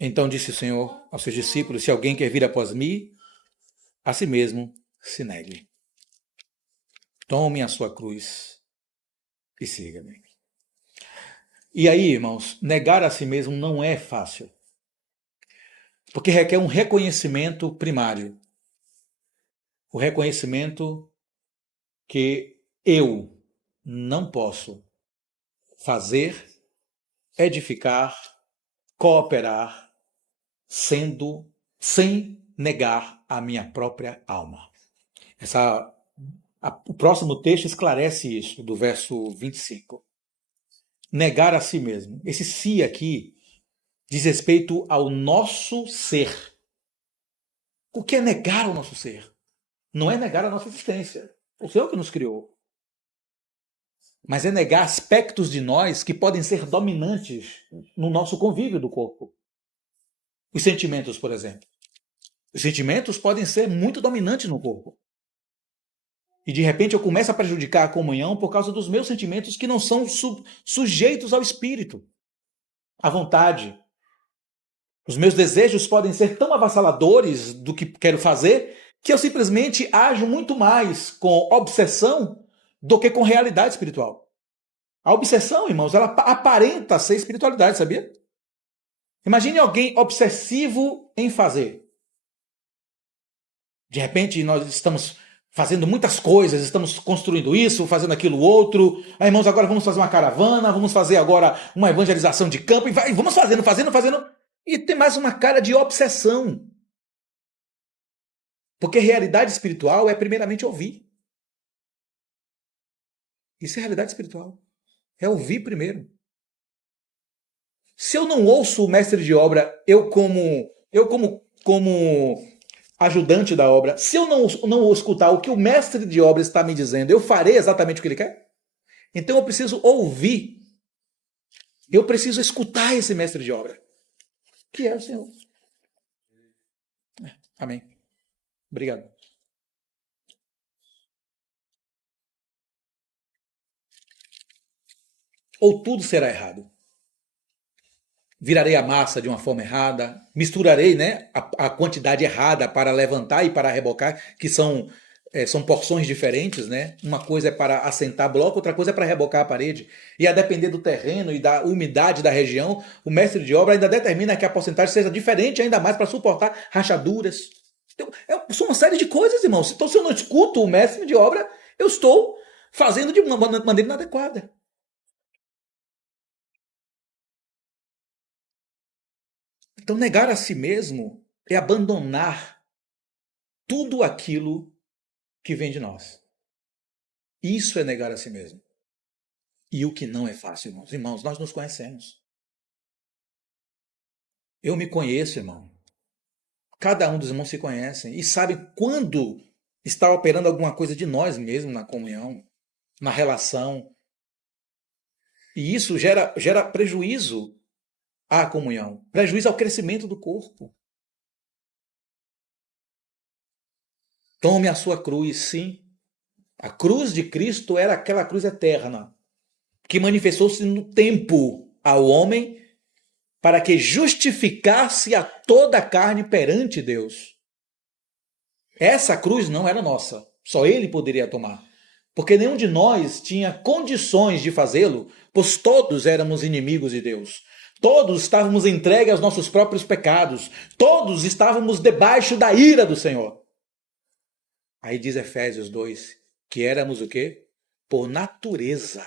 Então disse o Senhor aos seus discípulos, se alguém quer vir após mim, a si mesmo se negue. Tome a sua cruz e siga-me. E aí, irmãos, negar a si mesmo não é fácil. Porque requer um reconhecimento primário. O reconhecimento que eu não posso fazer, edificar, cooperar, sem negar a minha própria alma. O próximo texto esclarece isso, do verso 25. Negar a si mesmo. Esse si aqui diz respeito ao nosso ser. O que é negar o nosso ser? Não é negar a nossa existência. O Senhor que nos criou. Mas é negar aspectos de nós que podem ser dominantes no nosso convívio do corpo. Os sentimentos, por exemplo. Os sentimentos podem ser muito dominantes no corpo. E de repente eu começo a prejudicar a comunhão por causa dos meus sentimentos que não são sujeitos ao espírito, à vontade. Os meus desejos podem ser tão avassaladores do que quero fazer que eu simplesmente ajo muito mais com obsessão do que com realidade espiritual. A obsessão, irmãos, ela aparenta ser espiritualidade, sabia? Imagine alguém obsessivo em fazer. De repente nós estamos fazendo muitas coisas, estamos construindo isso, fazendo aquilo outro. Aí, irmãos, agora vamos fazer uma caravana, vamos fazer agora uma evangelização de campo, e vamos fazendo. E tem mais uma cara de obsessão. Porque realidade espiritual é primeiramente ouvir. Isso é realidade espiritual. É ouvir primeiro. Se eu não ouço o mestre de obra, eu como ajudante da obra, se eu não escutar o que o mestre de obra está me dizendo, eu farei exatamente o que ele quer? Então eu preciso ouvir. Eu preciso escutar esse mestre de obra, que é o Senhor. Amém. Obrigado. Ou tudo será errado. Virarei a massa de uma forma errada, misturarei, né, a quantidade errada para levantar e para rebocar, que são porções diferentes, né? Uma coisa é para assentar bloco, outra coisa é para rebocar a parede. E a depender do terreno e da umidade da região, o mestre de obra ainda determina que a porcentagem seja diferente ainda mais para suportar rachaduras. Então, são uma série de coisas, irmãos. Então, se eu não escuto o mestre de obra, eu estou fazendo de uma maneira inadequada. Então, negar a si mesmo é abandonar tudo aquilo que vem de nós. Isso é negar a si mesmo. E o que não é fácil, irmãos. Irmãos, nós nos conhecemos. Eu me conheço, irmão. Cada um dos irmãos se conhecem e sabe quando está operando alguma coisa de nós mesmos na comunhão, na relação. E isso gera prejuízo à comunhão, prejuízo ao crescimento do corpo. Tome a sua cruz, sim. A cruz de Cristo era aquela cruz eterna, que manifestou-se no tempo ao homem para que justificasse a toda a carne perante Deus. Essa cruz não era nossa, só ele poderia tomar. Porque nenhum de nós tinha condições de fazê-lo, pois todos éramos inimigos de Deus. Todos estávamos entregues aos nossos próprios pecados. Todos estávamos debaixo da ira do Senhor. Aí diz Efésios 2, que éramos o quê? Por natureza.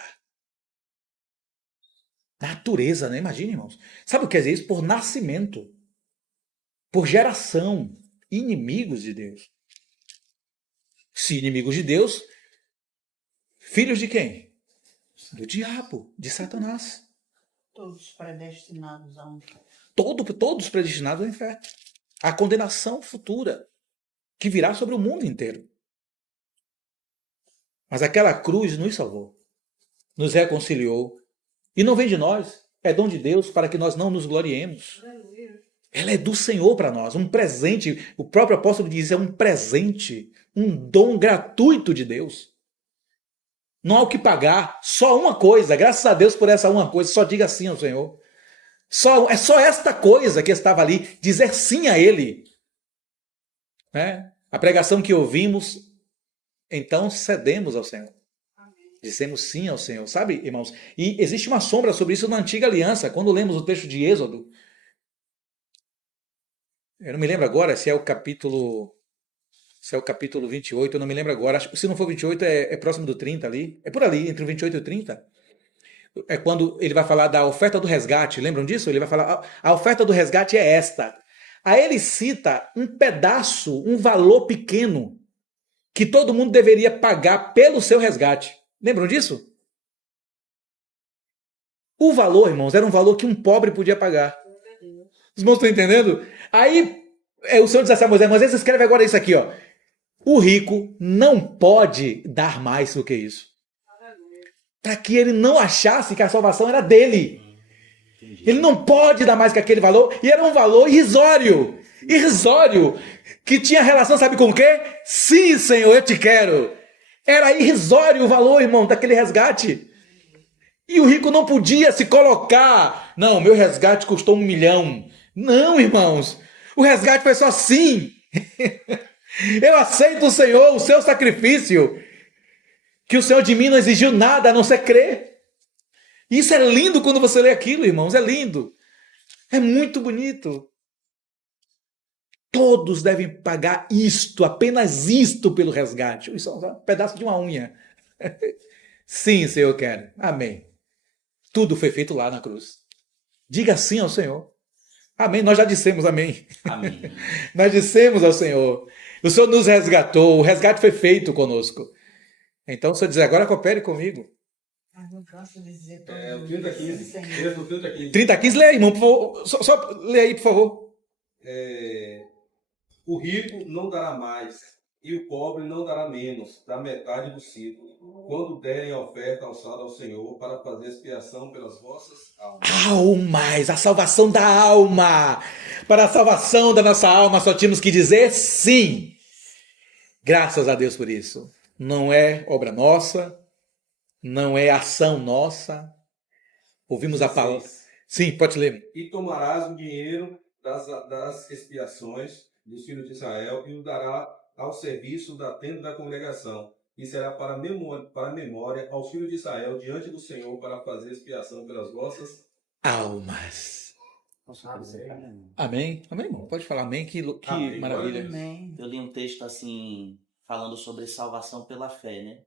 Natureza, né? Imagina, irmãos. Sabe o que quer dizer isso? Por nascimento. Por geração. Inimigos de Deus. Se inimigos de Deus, filhos de quem? Do diabo, de Satanás. Todos predestinados ao inferno. Todos predestinados ao inferno. A condenação futura que virá sobre o mundo inteiro. Mas aquela cruz nos salvou, nos reconciliou. E não vem de nós, é dom de Deus para que nós não nos gloriemos. Ela é do Senhor para nós, um presente. O próprio apóstolo diz, é um presente, um dom gratuito de Deus. Não há o que pagar, só uma coisa, graças a Deus por essa uma coisa, só diga sim ao Senhor. É só esta coisa que estava ali, dizer sim a Ele. Né? A pregação que ouvimos, então cedemos ao Senhor. Dissemos sim ao Senhor, sabe, irmãos? E existe uma sombra sobre isso na Antiga Aliança, quando lemos o texto de Êxodo. Eu não me lembro agora se é o capítulo 28, eu não me lembro agora. Acho que se não for 28, é próximo do 30 ali. É por ali, entre o 28 e o 30. É quando ele vai falar da oferta do resgate. Lembram disso? Ele vai falar, a oferta do resgate é esta. Aí ele cita um pedaço, um valor pequeno, que todo mundo deveria pagar pelo seu resgate. Lembram disso? O valor, irmãos, era um valor que um pobre podia pagar. Os irmãos estão entendendo? Aí o Senhor diz assim a Moisés, escreve agora isso aqui, ó. O rico não pode dar mais do que isso. Para que ele não achasse que a salvação era dele. Ele não pode dar mais que aquele valor. E era um valor irrisório. Irrisório. Que tinha relação, sabe com o quê? Sim, Senhor, eu te quero. Era irrisório o valor, irmão, daquele resgate. E o rico não podia se colocar. Não, meu resgate custou 1 milhão. Não, irmãos. O resgate foi só sim. Eu aceito o Senhor, o seu sacrifício. Que o Senhor de mim não exigiu nada a não ser crer. Isso é lindo quando você lê aquilo, irmãos. É lindo. É muito bonito. Todos devem pagar isto, apenas isto pelo resgate. Isso é um pedaço de uma unha. Sim, Senhor, eu quero. Amém. Tudo foi feito lá na cruz. Diga sim ao Senhor. Amém. Nós já dissemos amém. Amém. Nós dissemos ao Senhor. O Senhor nos resgatou. O resgate foi feito conosco. Então o Senhor diz, agora coopere comigo. Não canso de dizer todo É o mundo. 3015. Senhor. Texto do 3015. 30:15, lê aí, irmão, por favor. Só lê aí, por favor. O rico não dará mais, e o pobre não dará menos da metade do ciclo, quando derem a oferta alçada ao Senhor para fazer expiação pelas vossas almas. Almas, a salvação da alma. Para a salvação da nossa alma só tínhamos que dizer sim. Graças a Deus por isso. Não é obra nossa, não é ação nossa. Ouvimos a palavra. Sim, pode ler. E tomarás o dinheiro das expiações dos filhos de Israel e o dará ao serviço da tenda da congregação. E será para memória aos filhos de Israel diante do Senhor para fazer expiação pelas vossas Almas. Posso acrescentar? Amém? Amém, irmão. Pode falar amém, que Amém. maravilha. Amém. Eu li um texto assim, falando sobre salvação pela fé, né?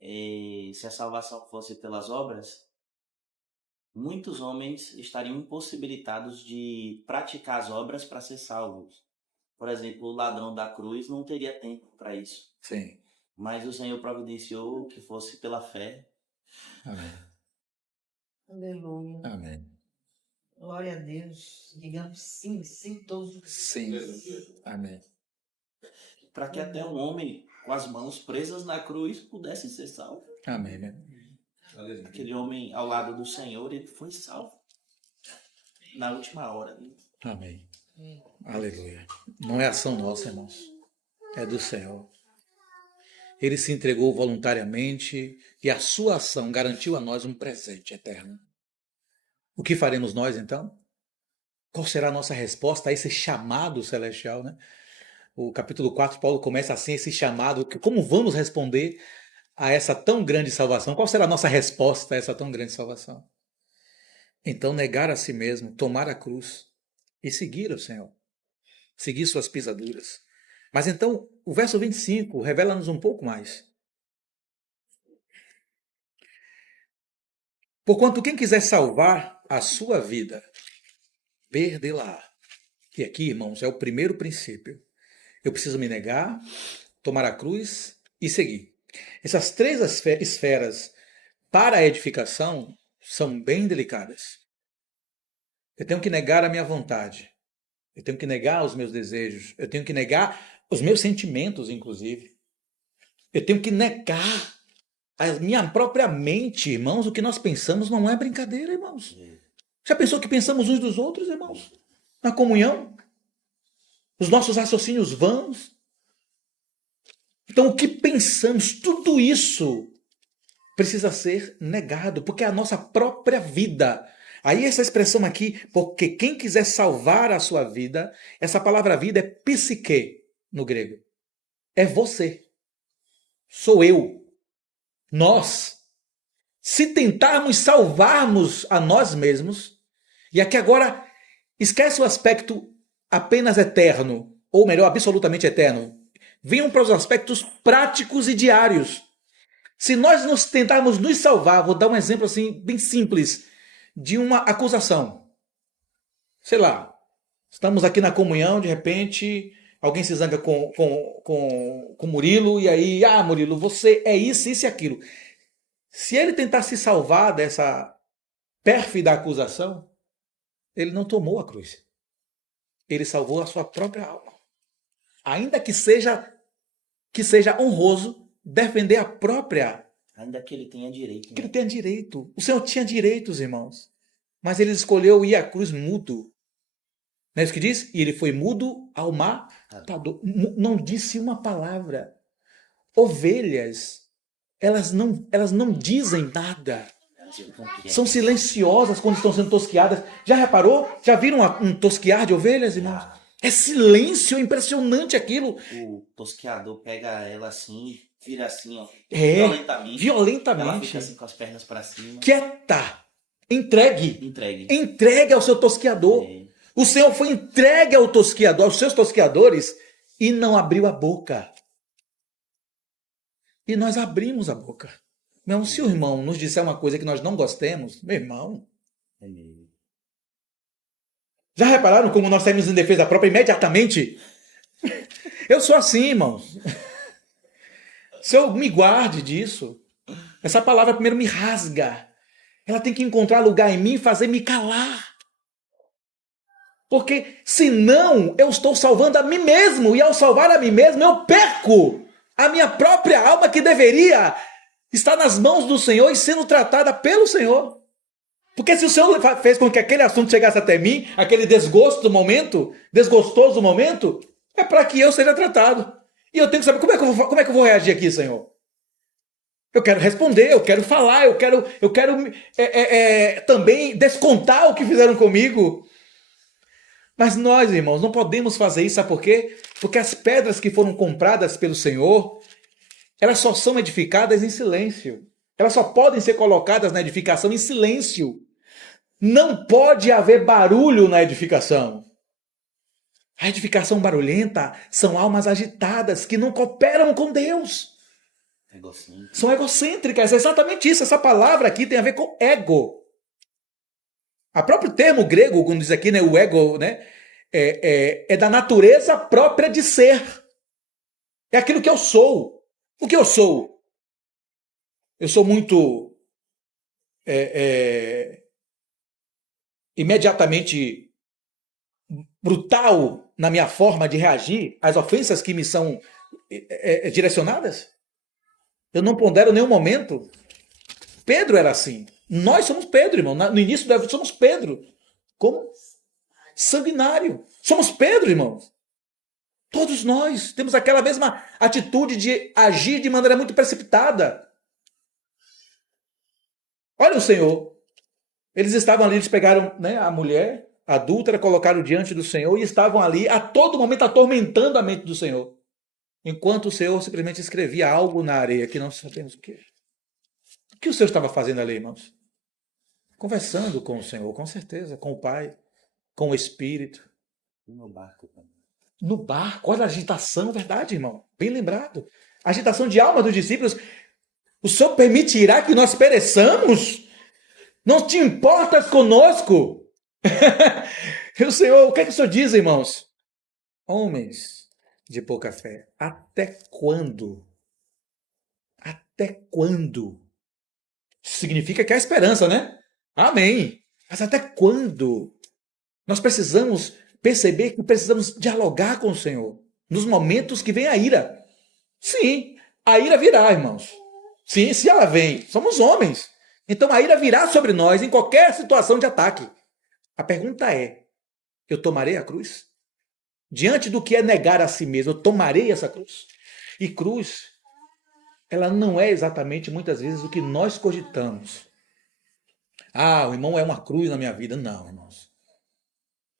E se a salvação fosse pelas obras, muitos homens estariam impossibilitados de praticar as obras para ser salvos. Por exemplo, o ladrão da cruz não teria tempo para isso. Sim. Mas o Senhor providenciou que fosse pela fé. Amém. Aleluia. Amém. Glória a Deus. Digamos sim, sim, todos. Sim. Amém. Para que até um homem com as mãos presas na cruz pudesse ser salvo. Amém, né? Aquele homem ao lado do Senhor, ele foi salvo. Na última hora. Né? Amém. Aleluia. Não é ação nossa, irmãos. É do Senhor. Ele se entregou voluntariamente e a sua ação garantiu a nós um presente eterno. O que faremos nós, então? Qual será a nossa resposta a esse chamado celestial, né? O capítulo 4, Paulo começa assim, esse chamado. Como vamos responder a essa tão grande salvação? Qual será a nossa resposta a essa tão grande salvação? Então, negar a si mesmo, tomar a cruz e seguir o Senhor. Seguir suas pisaduras. Mas então, o verso 25 revela-nos um pouco mais. Porquanto quem quiser salvar a sua vida, perdê-la. E aqui, irmãos, é o primeiro princípio. Eu preciso me negar, tomar a cruz e seguir. Essas três esferas para a edificação são bem delicadas. Eu tenho que negar a minha vontade. Eu tenho que negar os meus desejos. Eu tenho que negar os meus sentimentos, inclusive. Eu tenho que negar a minha própria mente, irmãos. O que nós pensamos não é brincadeira, irmãos. Já pensou que pensamos uns dos outros, irmãos? Na comunhão? Os nossos raciocínios vãos? Então, o que pensamos, tudo isso precisa ser negado, porque é a nossa própria vida. Aí essa expressão aqui, porque quem quiser salvar a sua vida, essa palavra vida é psique no grego. É você. Sou eu. Nós. Se tentarmos salvarmos a nós mesmos, e aqui agora esquece o aspecto apenas eterno, ou melhor, absolutamente eterno. Venham para os aspectos práticos e diários. Se nós tentarmos nos salvar, vou dar um exemplo assim bem simples, de uma acusação. Sei lá, estamos aqui na comunhão, de repente alguém se zanga com Murilo, e aí, Murilo, você é isso, isso e aquilo. Se ele tentar se salvar dessa pérfida acusação, ele não tomou a cruz. Ele salvou a sua própria alma. Ainda que seja honroso defender a própria. Ainda que ele tenha direito. Que ele tenha direito. O Senhor tinha direitos, irmãos. Mas ele escolheu ir à cruz mudo. Não é isso que diz? E ele foi mudo ao matador. Não disse uma palavra. Ovelhas, elas não dizem nada. São silenciosas quando estão sendo tosqueadas. Já reparou? Já viram um tosquear de ovelhas, irmãos? É silêncio, é impressionante aquilo. O tosqueador pega ela assim, vira assim, ó. Violentamente. Ela fica assim com as pernas para cima. Quieta. Entregue. Entregue ao seu tosqueador. É. O Senhor foi entregue ao tosqueador, aos seus tosqueadores, e não abriu a boca. E nós abrimos a boca. Meu irmão, se o irmão nos disser uma coisa que nós não gostemos, meu irmão. Já repararam como nós saímos em defesa própria imediatamente? Eu sou assim, irmãos. Senhor, me guarde disso. Essa palavra primeiro me rasga. Ela tem que encontrar lugar em mim e fazer me calar. Porque senão eu estou salvando a mim mesmo, e ao salvar a mim mesmo eu perco a minha própria alma, que deveria estar nas mãos do Senhor e sendo tratada pelo Senhor. Porque se o Senhor fez com que aquele assunto chegasse até mim, aquele desgostoso momento, é para que eu seja tratado. E eu tenho que saber como é que eu vou reagir aqui, Senhor. Eu quero responder, eu quero falar, eu quero também descontar o que fizeram comigo. Mas nós, irmãos, não podemos fazer isso, sabe por quê? Porque as pedras que foram compradas pelo Senhor, elas só são edificadas em silêncio. Elas só podem ser colocadas na edificação em silêncio. Não pode haver barulho na edificação. A edificação barulhenta são almas agitadas que não cooperam com Deus. São egocêntricas, é exatamente isso. Essa palavra aqui tem a ver com ego. O próprio termo grego, quando diz aqui, né, o ego, né, é da natureza própria de ser. É aquilo que eu sou. O que eu sou? Eu sou muito imediatamente brutal na minha forma de reagir às ofensas que me são direcionadas. Eu não pondero nenhum momento. Pedro era assim. Nós somos Pedro, irmão. No início da vida somos Pedro. Como? Sanguinário. Somos Pedro, irmão. Todos nós temos aquela mesma atitude de agir de maneira muito precipitada. Olha o Senhor. Eles estavam ali, eles pegaram, né, a mulher adúltera, colocaram diante do Senhor e estavam ali a todo momento atormentando a mente do Senhor. Enquanto o Senhor simplesmente escrevia algo na areia que não sabemos o que. O que o Senhor estava fazendo ali, irmãos? Conversando com o Senhor, com certeza, com o Pai, com o Espírito. No barco também. No barco, olha a agitação, verdade, irmão. Bem lembrado. A agitação de alma dos discípulos. O Senhor permitirá que nós pereçamos? Não te importas conosco? E o Senhor, o que é que o Senhor diz, irmãos? Homens de pouca fé, até quando? Até quando? Significa que há esperança, né? Amém. Mas até quando? Nós precisamos perceber que precisamos dialogar com o Senhor nos momentos que vem a ira. Sim, a ira virá, irmãos. Sim, se ela vem, somos homens. Então a ira virá sobre nós em qualquer situação de ataque. A pergunta é, eu tomarei a cruz? Diante do que é negar a si mesmo, eu tomarei essa cruz? E cruz, ela não é exatamente, muitas vezes, o que nós cogitamos. Ah, o irmão é uma cruz na minha vida. Não, irmãos.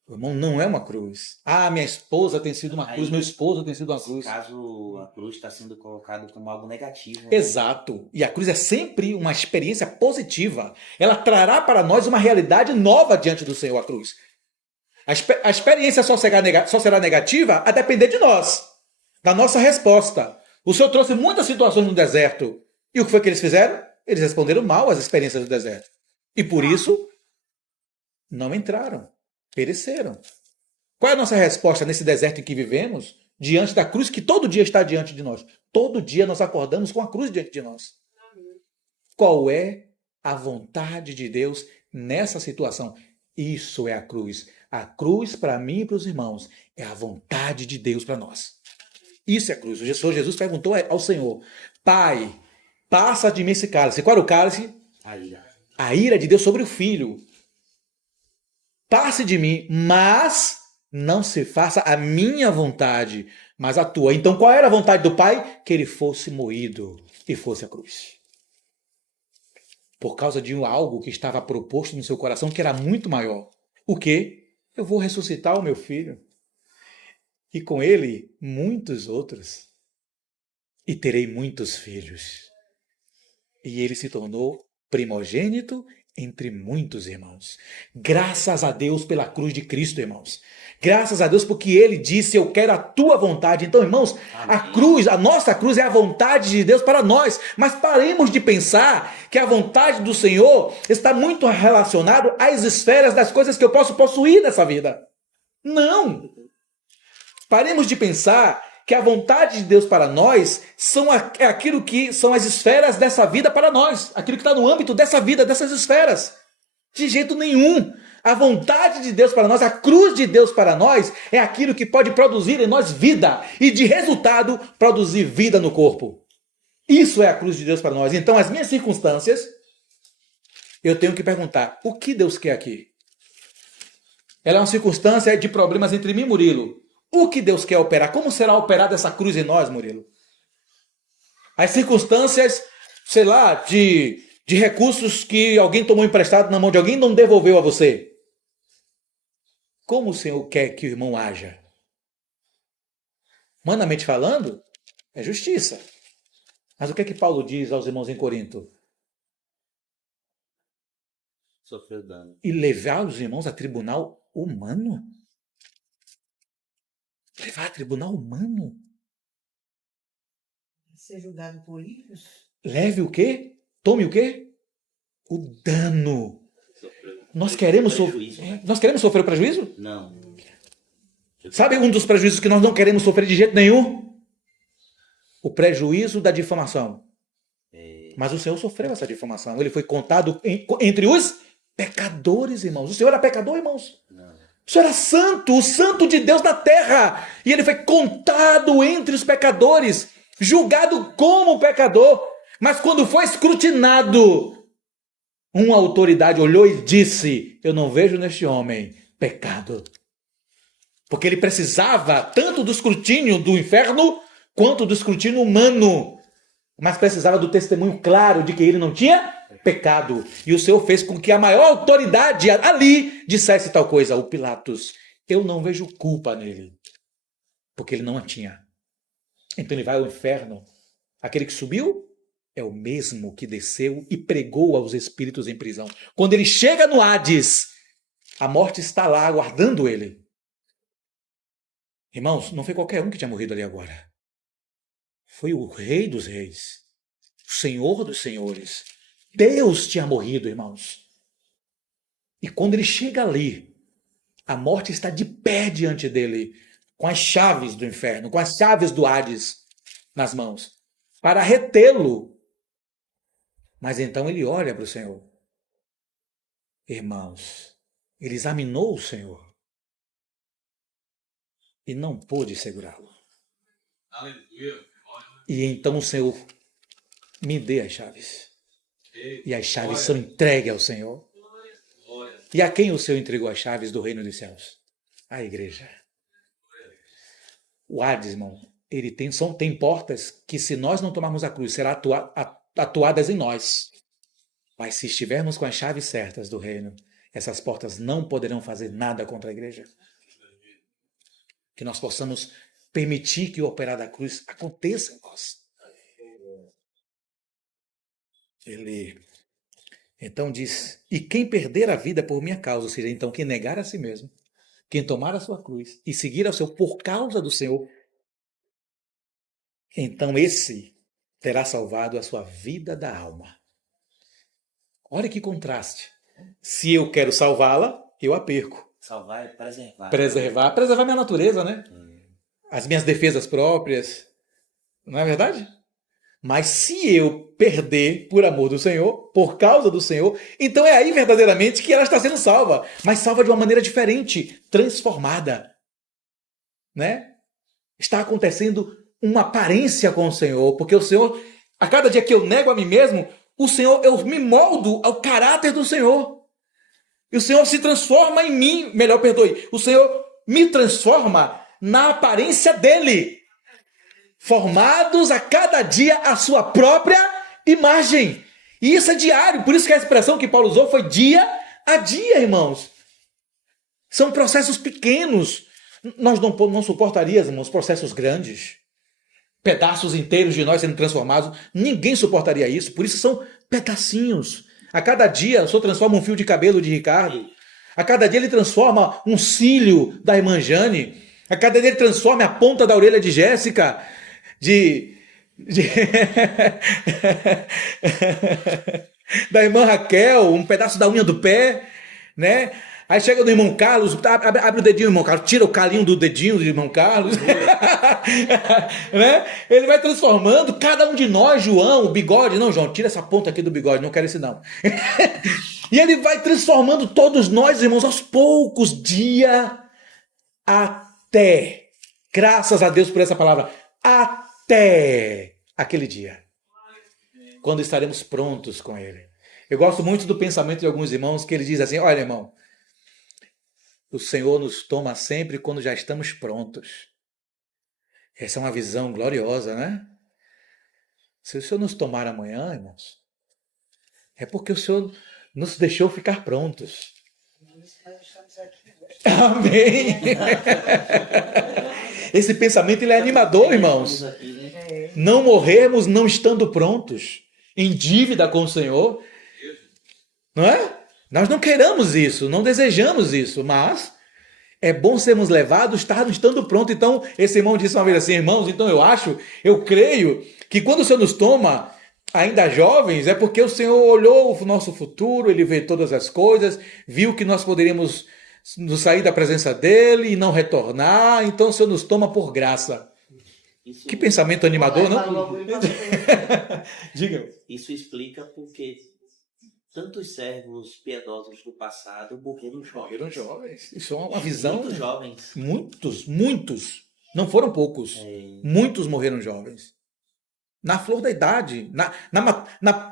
O irmão não é uma cruz. Ah, minha esposa tem sido uma cruz, meu esposo tem sido uma cruz. Nesse caso, a cruz está sendo colocada como algo negativo. Né? Exato. E a cruz é sempre uma experiência positiva. Ela trará para nós uma realidade nova diante do Senhor, a cruz. A experiência só será negativa a depender de nós, da nossa resposta. O Senhor trouxe muitas situações no deserto. E o que foi que eles fizeram? Eles responderam mal às experiências do deserto. E por isso, não entraram. Pereceram. Qual é a nossa resposta nesse deserto em que vivemos? Diante da cruz que todo dia está diante de nós. Todo dia nós acordamos com a cruz diante de nós. Qual é a vontade de Deus nessa situação? Isso é a cruz. A cruz, para mim e para os irmãos, é a vontade de Deus para nós. Isso é a cruz. O Senhor Jesus perguntou ao Senhor, Pai, passa de mim esse cálice. Qual era o cálice? A ira de Deus sobre o Filho. Passe de mim, mas não se faça a minha vontade, mas a tua. Então qual era a vontade do Pai? Que ele fosse moído e fosse a cruz. Por causa de algo que estava proposto no seu coração, que era muito maior. O quê? Eu vou ressuscitar o meu filho. E com ele, muitos outros. E terei muitos filhos. E ele se tornou primogênito entre muitos irmãos. Graças a Deus pela cruz de Cristo, irmãos. Graças a Deus porque ele disse, eu quero a tua vontade. Então, irmãos, a cruz, a nossa cruz é a vontade de Deus para nós. Mas paremos de pensar que a vontade do Senhor está muito relacionada às esferas das coisas que eu posso possuir nessa vida. Não! Paremos de pensar que a vontade de Deus para nós é aquilo que são as esferas dessa vida para nós. Aquilo que está no âmbito dessa vida, dessas esferas. De jeito nenhum. A vontade de Deus para nós, a cruz de Deus para nós, é aquilo que pode produzir em nós vida e, de resultado, produzir vida no corpo. Isso é a cruz de Deus para nós. Então, as minhas circunstâncias, eu tenho que perguntar, o que Deus quer aqui? Ela é uma circunstância de problemas entre mim e Murilo. O que Deus quer operar? Como será operada essa cruz em nós, Murilo? As circunstâncias, sei lá, de recursos que alguém tomou emprestado na mão de alguém e não devolveu a você. Como o Senhor quer que o irmão haja? Humanamente falando, é justiça. Mas o que é que Paulo diz aos irmãos em Corinto? Sofreu dano. E levar os irmãos a tribunal humano? Levar a tribunal humano? Ser julgado por ímpios? Leve o quê? Tome o quê? O dano. Nós queremos sofrer o prejuízo? Não. Sabe um dos prejuízos que nós não queremos sofrer de jeito nenhum? O prejuízo da difamação. Mas o Senhor sofreu essa difamação. Ele foi contado entre os pecadores, irmãos. O Senhor era pecador, irmãos? Não. O Senhor era santo, o santo de Deus na terra. E ele foi contado entre os pecadores, julgado como pecador. Mas quando foi escrutinado, uma autoridade olhou e disse: eu não vejo neste homem pecado. Porque ele precisava tanto do escrutínio do inferno quanto do escrutínio humano. Mas precisava do testemunho claro de que ele não tinha pecado. E o Senhor fez com que a maior autoridade ali dissesse tal coisa. O Pilatos: eu não vejo culpa nele. Porque ele não a tinha. Então ele vai ao inferno. Aquele que subiu é o mesmo que desceu e pregou aos espíritos em prisão. Quando ele chega no Hades, a morte está lá aguardando ele. Irmãos, não foi qualquer um que tinha morrido ali agora. Foi o Rei dos Reis, o Senhor dos Senhores. Deus tinha morrido, irmãos. E quando ele chega ali, a morte está de pé diante dele, com as chaves do inferno, com as chaves do Hades nas mãos, para retê-lo. Mas então ele olha para o Senhor. Irmãos, ele examinou o Senhor e não pôde segurá-lo. E então o Senhor: me dê as chaves. E as chaves são entregues ao Senhor. E a quem o Senhor entregou as chaves do reino dos céus? A igreja. O Hades, irmão, ele tem portas que, se nós não tomarmos a cruz, serão atuadas em nós. Mas se estivermos com as chaves certas do reino, essas portas não poderão fazer nada contra a igreja. Que nós possamos permitir que o operar da cruz aconteça em nós. Ele então diz: e quem perder a vida por minha causa, ou seja, então quem negar a si mesmo, quem tomar a sua cruz e seguir ao Senhor por causa do Senhor, então esse terá salvado a sua vida da alma. Olha que contraste. Se eu quero salvá-la, eu a perco. Salvar é preservar. Preservar minha natureza, né? As minhas defesas próprias. Não é verdade? Mas se eu perder por amor do Senhor, por causa do Senhor, então é aí verdadeiramente que ela está sendo salva. Mas salva de uma maneira diferente, transformada. Né? Está acontecendo uma aparência com o Senhor, porque o Senhor, a cada dia que eu nego a mim mesmo, o Senhor, eu me moldo ao caráter do Senhor. E o Senhor se transforma em mim, o Senhor me transforma na aparência dele. Formados a cada dia a sua própria imagem. E isso é diário, por isso que a expressão que Paulo usou foi dia a dia, irmãos. São processos pequenos. Nós não suportaríamos processos grandes. Pedaços inteiros de nós sendo transformados. Ninguém suportaria isso, por isso são pedacinhos. A cada dia o Senhor transforma um fio de cabelo de Ricardo. A cada dia ele transforma um cílio da irmã Jane. A cada dia ele transforma a ponta da orelha de Jéssica. Da irmã Raquel, um pedaço da unha do pé, né? Aí chega no irmão Carlos, abre o dedinho do irmão Carlos, tira o calinho do dedinho do irmão Carlos, né? Ele vai transformando cada um de nós, João, o bigode, não, João, tira essa ponta aqui do bigode, não quero esse não. E ele vai transformando todos nós, irmãos, aos poucos, dia até. Graças a Deus por essa palavra. Até aquele dia. Quando estaremos prontos com ele. Eu gosto muito do pensamento de alguns irmãos que ele diz assim, olha, irmão, o Senhor nos toma sempre quando já estamos prontos. Essa é uma visão gloriosa, né? Se o Senhor nos tomar amanhã, irmãos, é porque o Senhor nos deixou ficar prontos. Nós estamos aqui hoje. Amém! Esse pensamento ele é animador, irmãos. Estamos aqui, né? É, Não morrermos não estando prontos, em dívida com o Senhor. Não é? Nós não queremos isso, não desejamos isso, mas é bom sermos levados, estando pronto. Então, esse irmão disse uma vez assim, irmãos, então eu creio que quando o Senhor nos toma ainda jovens, é porque o Senhor olhou o nosso futuro, ele vê todas as coisas, viu que nós poderíamos nos sair da presença dele e não retornar, então o Senhor nos toma por graça. Isso, Que pensamento animador, vai não? logo ele pra- Diga. isso explica porque tantos servos piedosos do passado morreram jovens. Morreram jovens. Isso é uma visão. Muitos jovens. Muitos. Não foram poucos. É, Muitos morreram jovens. Na flor da idade.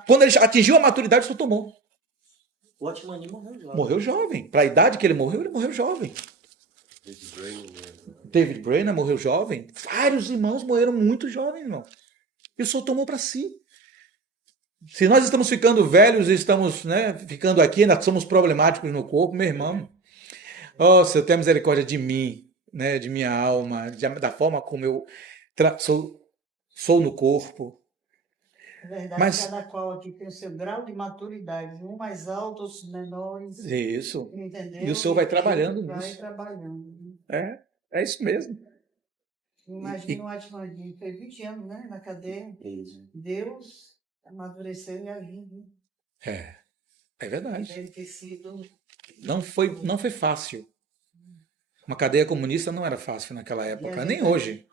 Quando ele atingiu a maturidade, só tomou. o Otmani morreu jovem. Morreu jovem. Para a idade que ele morreu jovem. David Brainerd morreu jovem. Vários irmãos morreram muito jovens, irmão. E o Senhor tomou para si. Se nós estamos ficando velhos e estamos, né, ficando aqui, ainda somos problemáticos no corpo, meu irmão. Oh, Senhor, tenha misericórdia de mim, né, de minha alma, da forma como eu sou no corpo. É verdade, Mas- cada qual aqui tem o seu grau de maturidade, um mais alto, outros menores, Isso. entendeu? E o Senhor vai trabalhando Vai nisso. trabalhando. É isso mesmo. Imagina o Atmandi, foi 20 anos, né, na cadeia. Isso. Deus amadureceu minha vida. É verdade. Deve ter sido. Não foi fácil. Uma cadeia comunista não era fácil naquela época, nem hoje.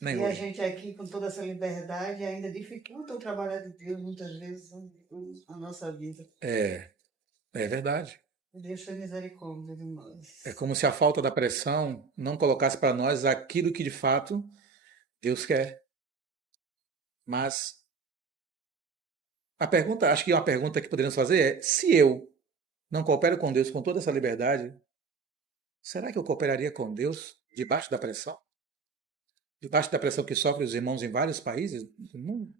Nem E a hoje. gente aqui, com toda essa liberdade, ainda dificulta o trabalho de Deus, muitas vezes, a nossa vida. É verdade. Deus tem misericórdia de nós. É como se a falta da pressão não colocasse para nós aquilo que de fato Deus quer. Mas acho que uma pergunta que poderíamos fazer é: se eu não coopero com Deus com toda essa liberdade, será que eu cooperaria com Deus debaixo da pressão? Debaixo da pressão que sofrem os irmãos em vários países do mundo?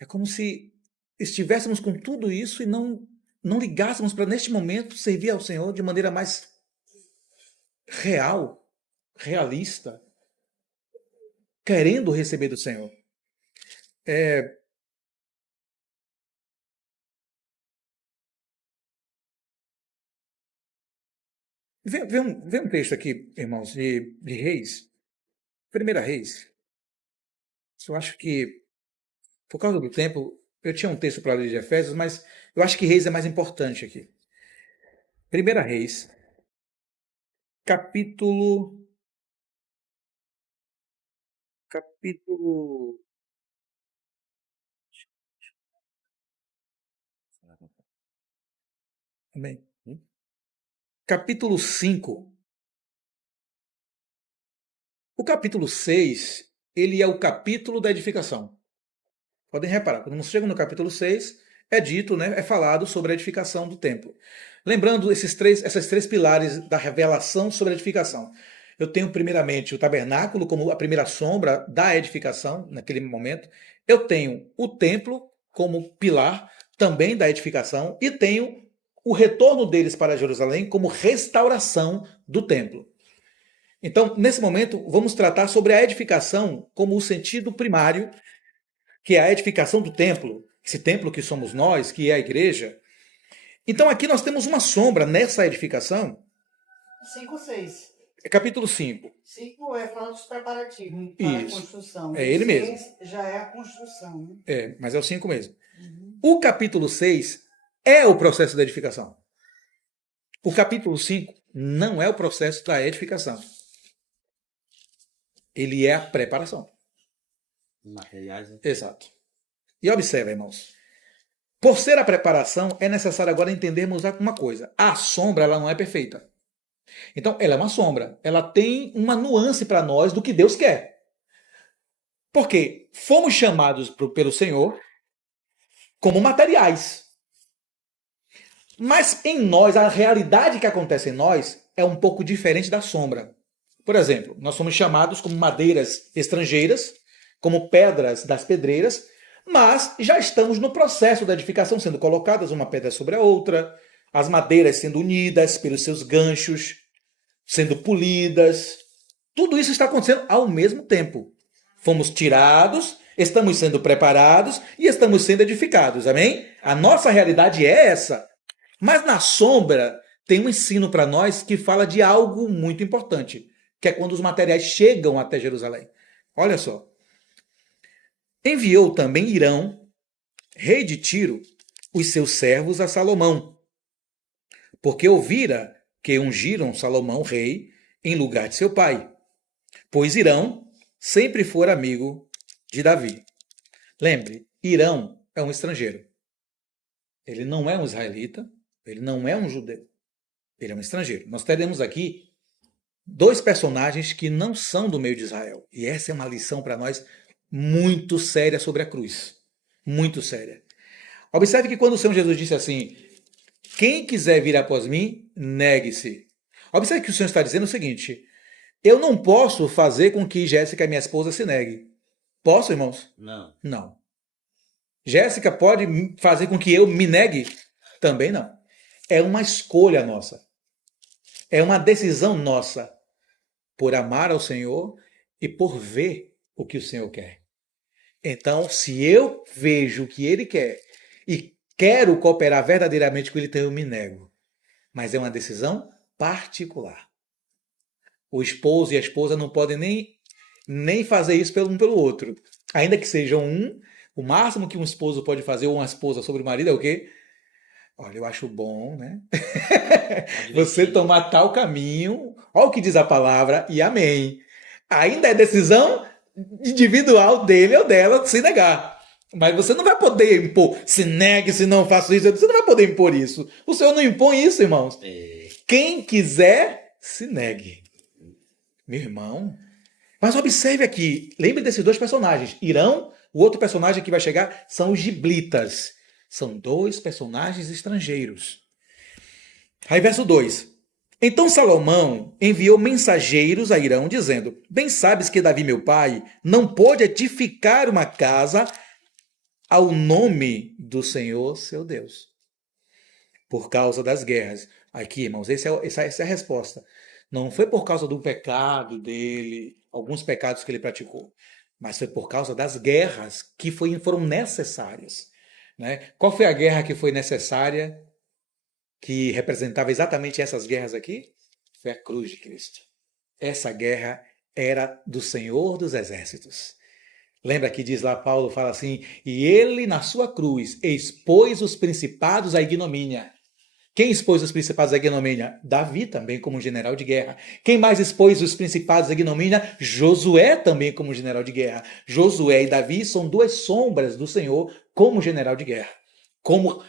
É como se estivéssemos com tudo isso e não ligássemos para, neste momento, servir ao Senhor de maneira mais real, realista, querendo receber do Senhor. Vê um texto aqui, irmãos, de Reis. 1 Reis. Eu acho que, por causa do tempo, eu tinha um texto para ler de Efésios, mas eu acho que Reis é mais importante aqui. 1 Reis, capítulo. Amém. Capítulo 5. O capítulo 6, ele é o capítulo da edificação. Podem reparar, quando chega no capítulo 6, é dito, né, é falado sobre a edificação do templo. Lembrando esses três pilares da revelação sobre a edificação. Eu tenho primeiramente o tabernáculo como a primeira sombra da edificação, naquele momento. Eu tenho o templo como pilar também da edificação e tenho o retorno deles para Jerusalém como restauração do templo. Então, nesse momento, vamos tratar sobre a edificação como o sentido primário, que é a edificação do templo, esse templo que somos nós, que é a igreja. Então, aqui nós temos uma sombra nessa edificação. 5 ou 6? É capítulo 5. 5 é falando dos preparativos para Isso. a construção. É ele mesmo. 6 já é a construção. Né? Mas é o 5 mesmo. O capítulo 6 é o processo da edificação. O capítulo 5 não é o processo da edificação. Ele é a preparação. Materiais, né? Exato. E observa, irmãos. Por ser a preparação, é necessário agora entendermos uma coisa. A sombra, ela não é perfeita. Então, ela é uma sombra. Ela tem uma nuance para nós do que Deus quer. Porque fomos chamados pelo Senhor como materiais. Mas em nós, a realidade que acontece em nós é um pouco diferente da sombra. Por exemplo, nós somos chamados como madeiras estrangeiras, como pedras das pedreiras, mas já estamos no processo da edificação, sendo colocadas uma pedra sobre a outra, as madeiras sendo unidas pelos seus ganchos, sendo polidas. Tudo isso está acontecendo ao mesmo tempo. Fomos tirados, estamos sendo preparados e estamos sendo edificados, amém? A nossa realidade é essa. Mas na sombra tem um ensino para nós que fala de algo muito importante, que é quando os materiais chegam até Jerusalém. Olha só. Enviou também Hirão, rei de Tiro, os seus servos a Salomão, porque ouvira que ungiram Salomão rei em lugar de seu pai, pois Hirão sempre fora amigo de Davi. Lembre, Hirão é um estrangeiro. Ele não é um israelita, ele não é um judeu. Ele é um estrangeiro. Nós teremos aqui dois personagens que não são do meio de Israel. E essa é uma lição para nós muito séria sobre a cruz. Muito séria. Observe que quando o Senhor Jesus disse assim, quem quiser vir após mim, negue-se. Observe que o Senhor está dizendo o seguinte, eu não posso fazer com que Jéssica, minha esposa, se negue. Posso, irmãos? Não. Não. Jéssica pode fazer com que eu me negue? Também não. É uma escolha nossa. É uma decisão nossa por amar ao Senhor e por ver o que o Senhor quer. Então, se eu vejo o que Ele quer e quero cooperar verdadeiramente com Ele, então eu me nego. Mas é uma decisão particular. O esposo e a esposa não podem nem fazer isso um pelo outro. Ainda que sejam um, o máximo que um esposo pode fazer, ou uma esposa sobre o marido, é o quê? Olha, eu acho bom, né? Você tomar tal caminho, olha o que diz a palavra, e amém. Ainda é decisão individual dele ou dela se negar. Mas você não vai poder impor, se negue, se não faço isso, você não vai poder impor isso. O Senhor não impõe isso, irmãos. Quem quiser, se negue. Meu irmão. Mas observe aqui, lembre desses dois personagens. Hirão, o outro personagem que vai chegar, são os giblitas. São dois personagens estrangeiros. Aí verso 2. Então Salomão enviou mensageiros a Hirão, dizendo, bem sabes que Davi, meu pai, não pôde edificar uma casa ao nome do Senhor, seu Deus, por causa das guerras. Aqui, irmãos, essa é a resposta. Não foi por causa do pecado dele, alguns pecados que ele praticou, mas foi por causa das guerras que foram necessárias. Né? Qual foi a guerra que foi necessária, que representava exatamente essas guerras aqui? Foi a cruz de Cristo. Essa guerra era do Senhor dos Exércitos. Lembra que diz lá, Paulo fala assim, e ele na sua cruz expôs os principados à ignomínia. Quem expôs os principados à ignomínia? Davi também como general de guerra. Quem mais expôs os principados à ignomínia? Josué também como general de guerra. Josué e Davi são duas sombras do Senhor como general de guerra. Como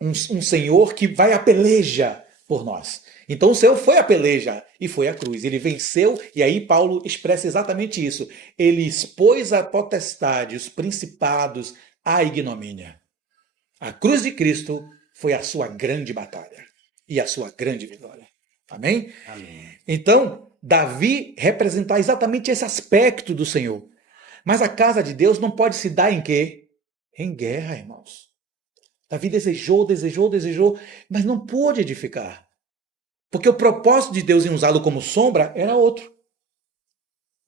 um Senhor que vai à peleja por nós. Então o Senhor foi à peleja e foi à cruz. Ele venceu e aí Paulo expressa exatamente isso. Ele expôs a potestade, os principados, à ignomínia. A cruz de Cristo foi a sua grande batalha e a sua grande vitória. Amém? Amém. Então, Davi representa exatamente esse aspecto do Senhor. Mas a casa de Deus não pode se dar em quê? Em guerra, irmãos. Davi desejou, mas não pôde edificar. Porque o propósito de Deus em usá-lo como sombra era outro.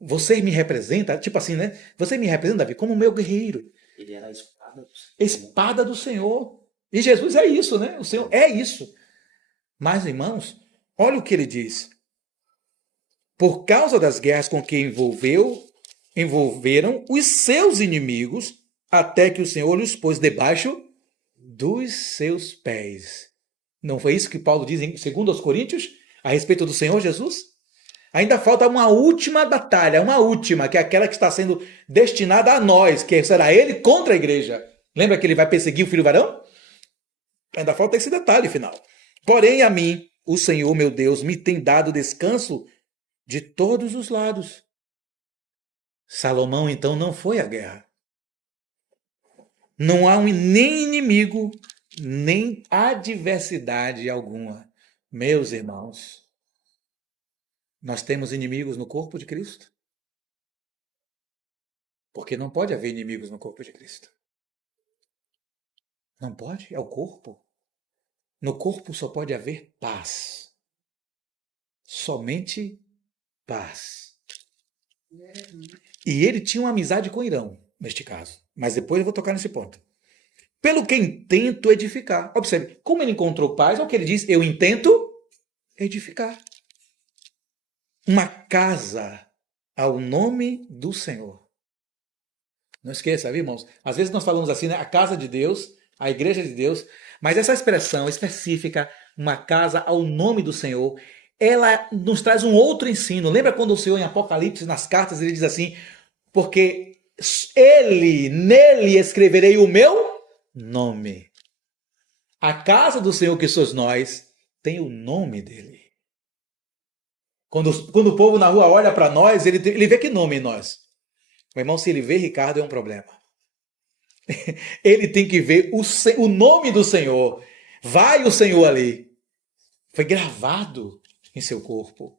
Você me representa, tipo assim, né? Você me representa, Davi, como meu guerreiro. Ele era a espada do Senhor. Espada do Senhor. E Jesus é isso, né? O Senhor é isso. Mas, irmãos, olha o que ele diz. Por causa das guerras com que envolveram os seus inimigos, até que o Senhor os pôs debaixo dos seus pés. Não foi isso que Paulo diz em 2 Coríntios, a respeito do Senhor Jesus? Ainda falta uma última batalha, uma última, que é aquela que está sendo destinada a nós, que será ele contra a igreja. Lembra que ele vai perseguir o filho varão? Ainda falta esse detalhe final. Porém, a mim, o Senhor, meu Deus, me tem dado descanso de todos os lados. Salomão, então, não foi à guerra. Não há nem inimigo, nem adversidade alguma. Meus irmãos, nós temos inimigos no corpo de Cristo? Porque não pode haver inimigos no corpo de Cristo. Não pode, é o corpo. No corpo só pode haver paz. Somente paz. E ele tinha uma amizade com Irão, neste caso. Mas depois eu vou tocar nesse ponto. Pelo que intento edificar. Observe, como ele encontrou paz, olha o que ele diz, eu intento edificar. Uma casa ao nome do Senhor. Não esqueça, viu, irmãos? Às vezes nós falamos assim, né? A casa de Deus, a igreja de Deus, mas essa expressão específica, uma casa ao nome do Senhor, ela nos traz um outro ensino. Lembra quando o Senhor, em Apocalipse, nas cartas, ele diz assim, porque nele escreverei o meu nome. A casa do Senhor, que sois nós, tem o nome dele. Quando o povo na rua olha para nós, ele vê que nome em nós. Meu irmão, se ele vê Ricardo, é um problema. Ele tem que ver o nome do Senhor. Vai o Senhor ali. Foi gravado em seu corpo.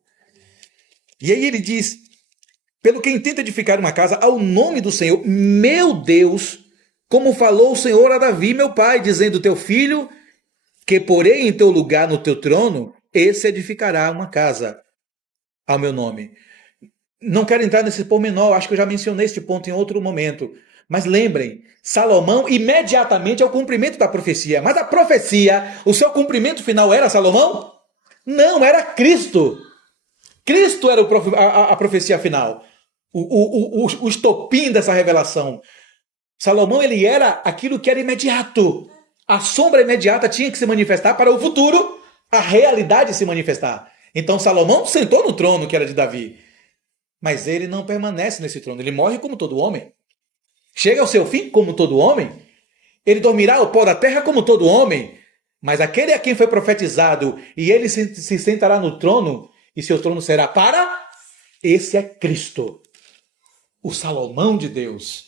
E aí ele diz, pelo que intenta edificar uma casa ao nome do Senhor, meu Deus, como falou o Senhor a Davi, meu pai, dizendo, teu filho, que porei em teu lugar no teu trono, esse edificará uma casa ao meu nome. Não quero entrar nesse pormenor, acho que eu já mencionei este ponto em outro momento. Mas lembrem, Salomão imediatamente é o cumprimento da profecia. Mas a profecia, o seu cumprimento final era Salomão? Não, era Cristo. Cristo era a profecia final. O estopim dessa revelação. Salomão, ele era aquilo que era imediato. A sombra imediata tinha que se manifestar para o futuro, a realidade se manifestar. Então Salomão sentou no trono que era de Davi. Mas ele não permanece nesse trono. Ele morre como todo homem. Chega ao seu fim como todo homem. Ele dormirá ao pó da terra como todo homem. Mas aquele a quem foi profetizado e ele se sentará no trono e seu trono será para... Esse é Cristo. O Salomão de Deus.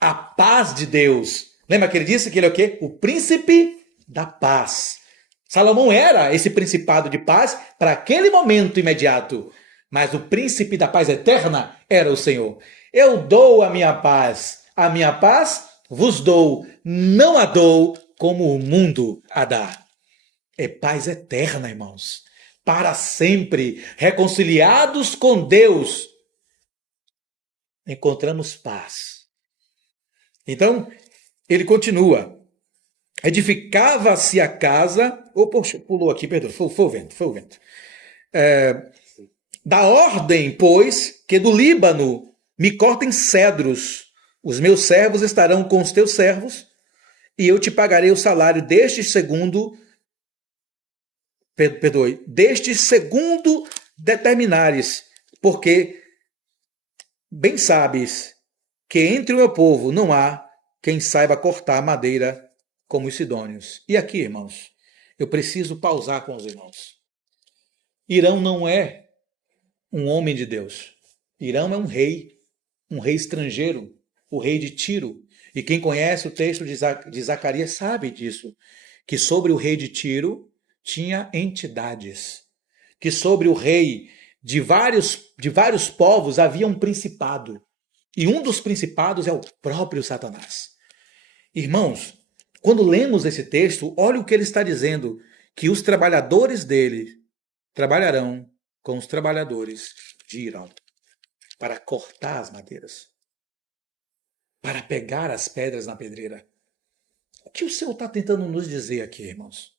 A paz de Deus. Lembra que ele disse que ele é o quê? O príncipe da paz. Salomão era esse principado de paz para aquele momento imediato. Mas o príncipe da paz eterna era o Senhor. Eu dou a minha paz vos dou, não a dou como o mundo a dá. É paz eterna, irmãos. Para sempre, reconciliados com Deus, encontramos paz. Então, ele continua. Edificava-se a casa... poxa, pulou aqui, perdão, foi o vento. Da ordem, pois, que do Líbano me cortem cedros. Os meus servos estarão com os teus servos, e eu te pagarei o salário deste segundo determinares, porque bem sabes que entre o meu povo não há quem saiba cortar madeira como os sidônios. E aqui, irmãos, eu preciso pausar com os irmãos. Irão não é um homem de Deus. Irão é um rei estrangeiro, o rei de Tiro. E quem conhece o texto de Zacarias sabe disso, que sobre o rei de Tiro tinha entidades, que sobre o rei de vários povos havia um principado. E um dos principados é o próprio Satanás. Irmãos, quando lemos esse texto, olha o que ele está dizendo, que os trabalhadores dele trabalharão com os trabalhadores de Irão para cortar as madeiras, para pegar as pedras na pedreira. O que o Senhor está tentando nos dizer aqui, irmãos?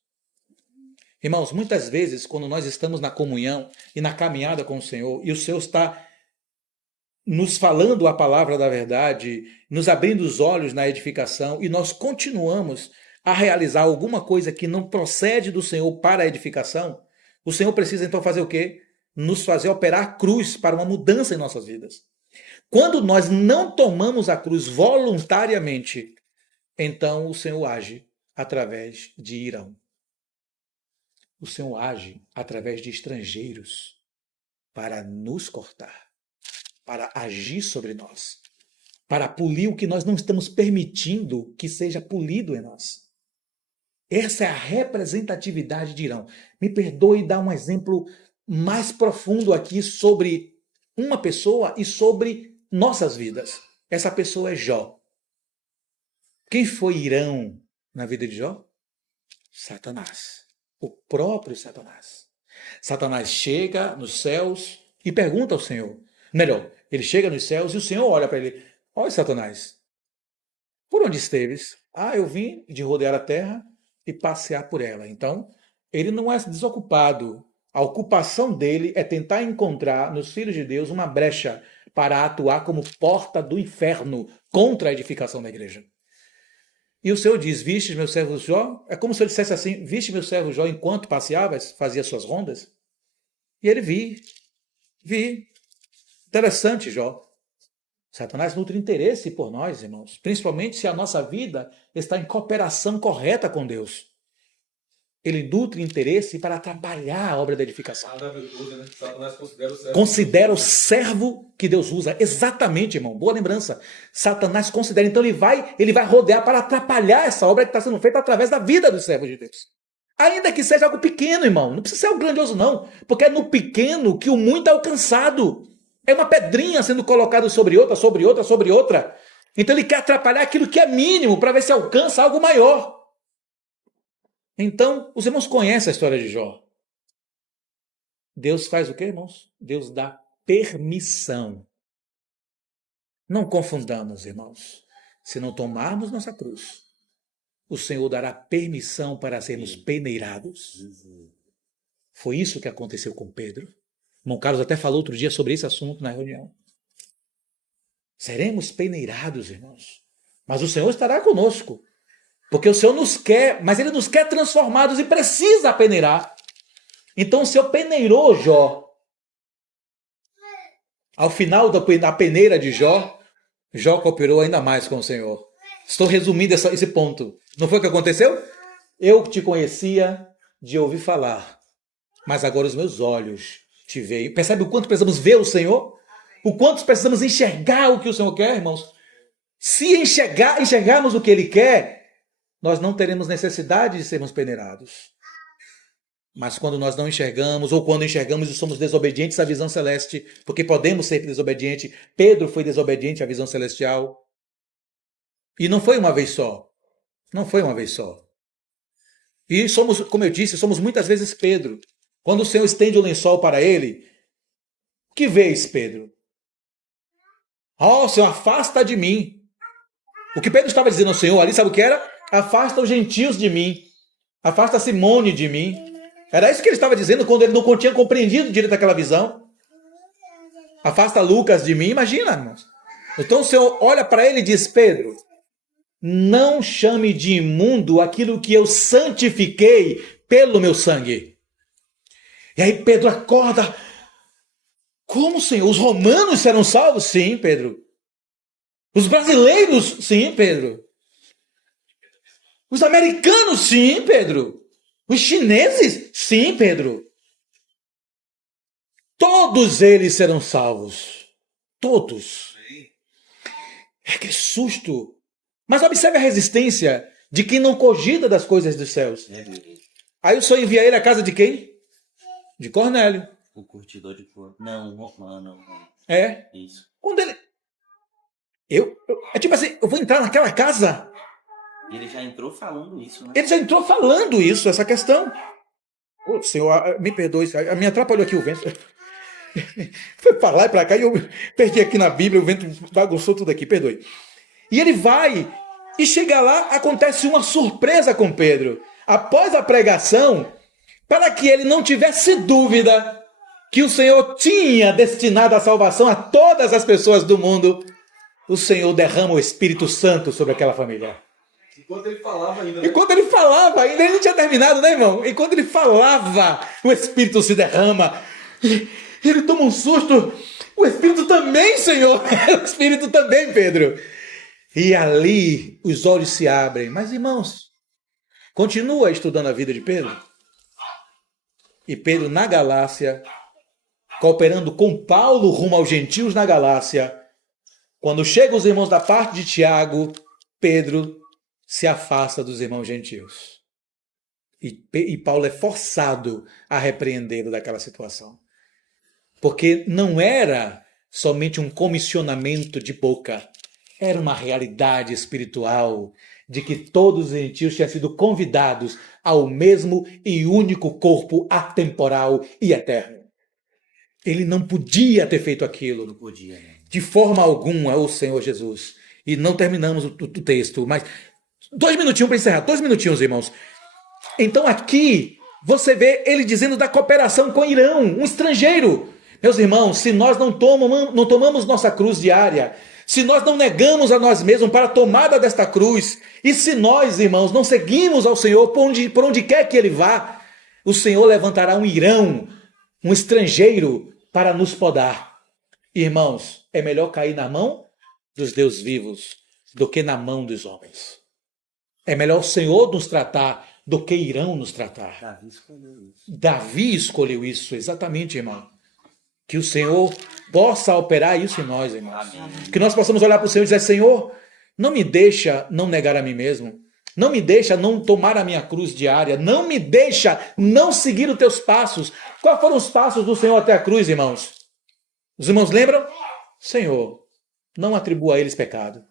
Irmãos, muitas vezes, quando nós estamos na comunhão e na caminhada com o Senhor, e o Senhor está nos falando a palavra da verdade, nos abrindo os olhos na edificação, e nós continuamos a realizar alguma coisa que não procede do Senhor para a edificação, o Senhor precisa então fazer o quê? nos fazer operar a cruz para uma mudança em nossas vidas. Quando nós não tomamos a cruz voluntariamente, então o Senhor age através de Irão. O Senhor age através de estrangeiros para nos cortar, para agir sobre nós, para polir o que nós não estamos permitindo que seja polido em nós. Essa é a representatividade de Irão. Me perdoe dar um exemplo mais profundo aqui sobre uma pessoa e sobre nossas vidas. Essa pessoa é Jó. Quem foi Irão na vida de Jó? Satanás. O próprio Satanás. Satanás chega nos céus e pergunta ao Senhor. Melhor, ele chega nos céus e o Senhor olha para ele. Olha, Satanás, por onde esteves? Eu vim de rodear a terra e passear por ela. Então, ele não é desocupado. A ocupação dele é tentar encontrar nos filhos de Deus uma brecha para atuar como porta do inferno contra a edificação da igreja. E o Senhor diz, viste meu servo Jó? É como se ele dissesse assim, viste meu servo Jó enquanto passeavas, fazia suas rondas? E ele vi. Interessante, Jó. Satanás nutre interesse por nós, irmãos, principalmente se a nossa vida está em cooperação correta com Deus. Ele nutre interesse para atrapalhar a obra da edificação. Satanás Considera o servo que Deus usa. Exatamente, irmão. Boa lembrança. Satanás considera. Então ele vai rodear para atrapalhar essa obra que está sendo feita através da vida dos servos de Deus. Ainda que seja algo pequeno, irmão. Não precisa ser algo grandioso, não. Porque é no pequeno que o muito é alcançado. É uma pedrinha sendo colocada sobre outra, sobre outra, sobre outra. Então ele quer atrapalhar aquilo que é mínimo para ver se alcança algo maior. Então, os irmãos conhecem a história de Jó. Deus faz o quê, irmãos? Deus dá permissão. Não confundamos, irmãos. Se não tomarmos nossa cruz, o Senhor dará permissão para sermos peneirados. Foi isso que aconteceu com Pedro. O irmão Carlos até falou outro dia sobre esse assunto na reunião. Seremos peneirados, irmãos. Mas o Senhor estará conosco. Porque o Senhor nos quer, mas Ele nos quer transformados e precisa peneirar. Então o Senhor peneirou Jó. Ao final da peneira de Jó, Jó cooperou ainda mais com o Senhor. Estou resumindo esse ponto. Não foi o que aconteceu? Eu te conhecia de ouvir falar, mas agora os meus olhos te veem. Percebe o quanto precisamos ver o Senhor? O quanto precisamos enxergar o que o Senhor quer, irmãos? Se enxergarmos o que Ele quer, nós não teremos necessidade de sermos peneirados. Mas quando nós não enxergamos, ou quando enxergamos e somos desobedientes à visão celeste, porque podemos ser desobedientes, Pedro foi desobediente à visão celestial. E não foi uma vez só. Não foi uma vez só. E somos, como eu disse, somos muitas vezes Pedro. Quando o Senhor estende o lençol para ele, o que vês, Pedro? Senhor, afasta de mim. O que Pedro estava dizendo ao Senhor ali, sabe o que era? Afasta os gentios de mim. Afasta Simone de mim. Era isso que ele estava dizendo quando ele não tinha compreendido direito aquela visão. Afasta Lucas de mim. Imagina, irmãos. Então o Senhor olha para ele e diz, Pedro, não chame de imundo aquilo que eu santifiquei pelo meu sangue. E aí Pedro acorda. Como, Senhor? Os romanos serão salvos? Sim, Pedro. Os brasileiros? Sim, Pedro. Os americanos? Sim, Pedro. Os chineses? Sim, Pedro. Todos eles serão salvos. Todos. Que susto. Mas observe a resistência de quem não cogita das coisas dos céus. Aí o Senhor envia ele à casa de quem? De Cornélio. O curtidor de corpo. Não, romano. É. Isso. Quando ele... É tipo assim, eu vou entrar naquela casa... Ele já entrou falando isso, né? Ele já entrou falando isso, essa questão. Senhor, me perdoe, me atrapalhou aqui o vento. Foi para lá e para cá e eu perdi aqui na Bíblia, o vento bagunçou tudo aqui, perdoe. E ele vai, e chega lá, acontece uma surpresa com Pedro. Após a pregação, para que ele não tivesse dúvida que o Senhor tinha destinado a salvação a todas as pessoas do mundo, o Senhor derrama o Espírito Santo sobre aquela família. Enquanto ele falava ainda. Né? Enquanto ele falava ainda, ele não tinha terminado, né, irmão? Enquanto ele falava, o Espírito se derrama. Ele toma um susto. O Espírito também, Senhor. O Espírito também, Pedro. E ali os olhos se abrem. Mas, irmãos, continua estudando a vida de Pedro. E Pedro na Galácia, cooperando com Paulo rumo aos gentios na Galácia. Quando chegam os irmãos da parte de Tiago, Pedro se afasta dos irmãos gentios. E Paulo é forçado a repreendê-lo daquela situação. Porque não era somente um comissionamento de boca, era uma realidade espiritual de que todos os gentios tinham sido convidados ao mesmo e único corpo atemporal e eterno. Ele não podia ter feito aquilo. Não podia, né? De forma alguma, o Senhor Jesus. E não terminamos o texto, mas 2 minutinhos para encerrar, 2 minutinhos, irmãos. Então aqui você vê ele dizendo da cooperação com Irão, um estrangeiro. Meus irmãos, se nós não tomamos nossa cruz diária, se nós não negamos a nós mesmos para a tomada desta cruz, e se nós, irmãos, não seguimos ao Senhor por onde quer que Ele vá, o Senhor levantará um Irão, um estrangeiro, para nos podar. Irmãos, é melhor cair na mão dos deuses vivos do que na mão dos homens. É melhor o Senhor nos tratar do que Irão nos tratar. Davi escolheu isso. Davi escolheu isso, exatamente, irmão. Que o Senhor possa operar isso em nós, irmãos. Amém. Que nós possamos olhar para o Senhor e dizer, Senhor, não me deixa não negar a mim mesmo. Não me deixa não tomar a minha cruz diária. Não me deixa não seguir os teus passos. Quais foram os passos do Senhor até a cruz, irmãos? Os irmãos lembram? Senhor, não atribua a eles pecado.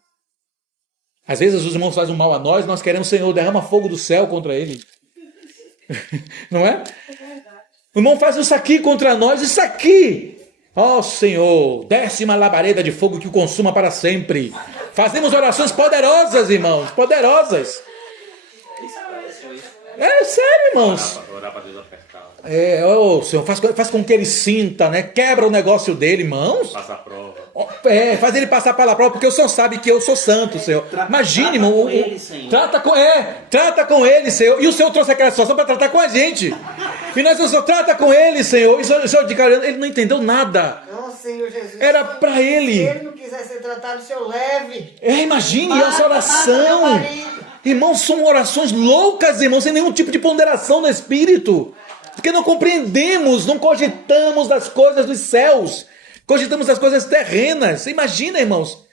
Às vezes os irmãos fazem um mal a nós queremos, Senhor, derrama fogo do céu contra ele. Não é? O irmão faz isso aqui contra nós, isso aqui. Ó Senhor, desce uma labareda de fogo que o consuma para sempre. Fazemos orações poderosas, irmãos, poderosas. É sério, irmãos. Orar para Deus apertar. Senhor, faz com que ele sinta, né? Quebra o negócio dele, irmãos. Passar a prova. Faz ele passar pela prova, porque o Senhor sabe que eu sou santo, Senhor. Imagine, irmão. Com ele, Senhor. Trata com ele, Senhor. E o Senhor trouxe aquela situação para tratar com a gente. E nós, o Senhor trata com ele, Senhor. E o Senhor de cara, ele não entendeu nada. Não, Senhor Jesus. Era para ele. Se ele não quiser ser tratado, o Senhor leve. Imagine essa Mata oração. meu marido. Irmãos, são orações loucas, irmãos, sem nenhum tipo de ponderação no Espírito. Porque não compreendemos, não cogitamos das coisas dos céus. Cogitamos das coisas terrenas. Imagina, irmãos.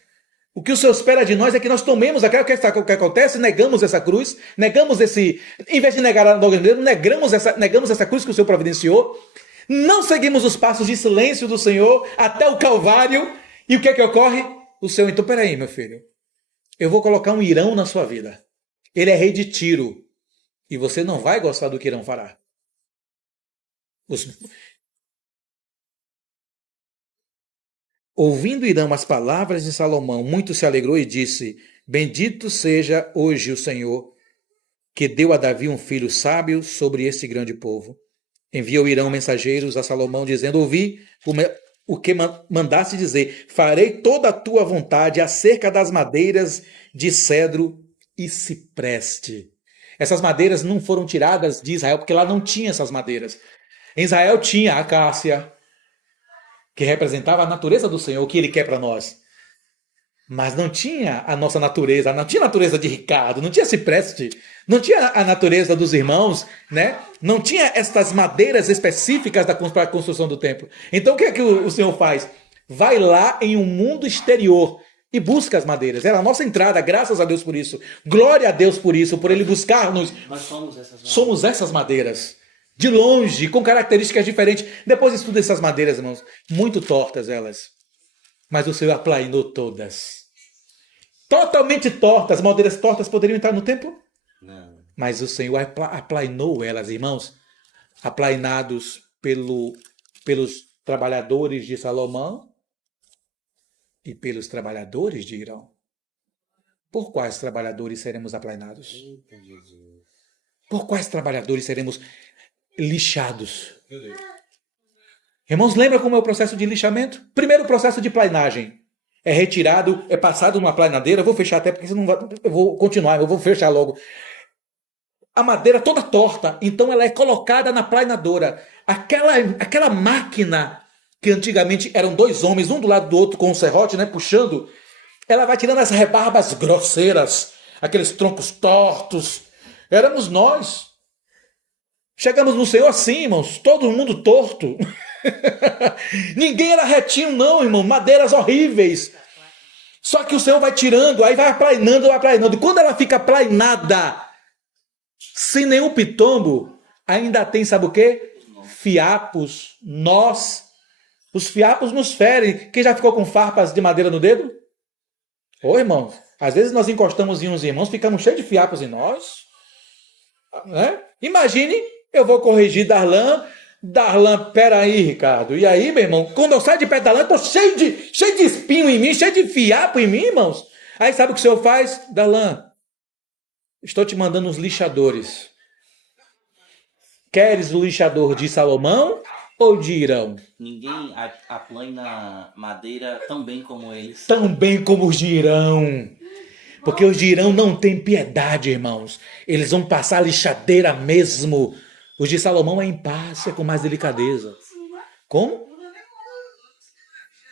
O que o Senhor espera de nós é que nós tomemos aquilo que acontece, negamos essa cruz, negamos esse... Em vez de negar a nós mesmos, negamos essa cruz que o Senhor providenciou. Não seguimos os passos de silêncio do Senhor até o Calvário. E o que é que ocorre? O Senhor, então, peraí, meu filho. Eu vou colocar um Irão na sua vida. Ele é rei de Tiro. E você não vai gostar do que Irão fará. Ouvindo Irão as palavras de Salomão, muito se alegrou e disse, bendito seja hoje o Senhor, que deu a Davi um filho sábio sobre este grande povo. Enviou Irão mensageiros a Salomão, dizendo, ouvi o que mandaste dizer, farei toda a tua vontade acerca das madeiras de cedro e cipreste. Essas madeiras não foram tiradas de Israel, porque lá não tinha essas madeiras. Em Israel tinha a acácia, que representava a natureza do Senhor, o que Ele quer para nós. Mas não tinha a nossa natureza, não tinha a natureza de Ricardo, não tinha cipreste, não tinha a natureza dos irmãos, né? Não tinha estas madeiras específicas para a construção do templo. Então o que é que o Senhor faz? Vai lá em um mundo exterior e busca as madeiras. Era a nossa entrada, graças a Deus por isso. Glória a Deus por isso, por Ele buscar-nos. Nós somos essas madeiras. Somos essas madeiras. De longe, com características diferentes. Depois estuda essas madeiras, irmãos. Muito tortas elas. Mas o Senhor aplainou todas. Totalmente tortas. Madeiras tortas poderiam entrar no templo? Não. Mas o Senhor aplainou elas, irmãos. Aplainados pelos trabalhadores de Salomão e pelos trabalhadores de Irão. Por quais trabalhadores seremos aplainados? Eita, Jesus. Por quais trabalhadores seremos lixados? Irmãos, lembra como é o processo de lixamento? Primeiro o processo de plainagem. É retirado, é passado numa plainadeira. Eu vou fechar até porque senão eu vou continuar, eu vou fechar logo. A madeira toda torta, então ela é colocada na plainadora. Aquela máquina que antigamente eram dois homens, um do lado do outro com um serrote, né, puxando, ela vai tirando as rebarbas grosseiras, aqueles troncos tortos. Éramos nós. Chegamos no Senhor assim, irmãos, todo mundo torto. Ninguém era retinho não, irmão, madeiras horríveis. Só que o Senhor vai tirando, aí vai aplainando, vai aplainando. Quando ela fica aplainada, sem nenhum pitombo, ainda tem, sabe o quê? Fiapos, nós. Os fiapos nos ferem. Quem já ficou com farpas de madeira no dedo? Ô, irmãos, às vezes nós encostamos em uns irmãos, ficamos cheios de fiapos em nós. Né? Imagine, eu vou corrigir Darlan. Darlan, peraí, Ricardo. E aí, meu irmão, quando eu saio de perto da Darlan, eu tô cheio de espinho em mim, cheio de fiapo em mim, irmãos. Aí sabe o que o senhor faz? Darlan, estou te mandando uns lixadores. Queres o lixador de Salomão ou de Irão? Ninguém aplaina madeira tão bem como eles. Tão bem como os de Irão. Porque os de Irão não têm piedade, irmãos. Eles vão passar a lixadeira mesmo. Os de Salomão é em paz, é com mais delicadeza. Como?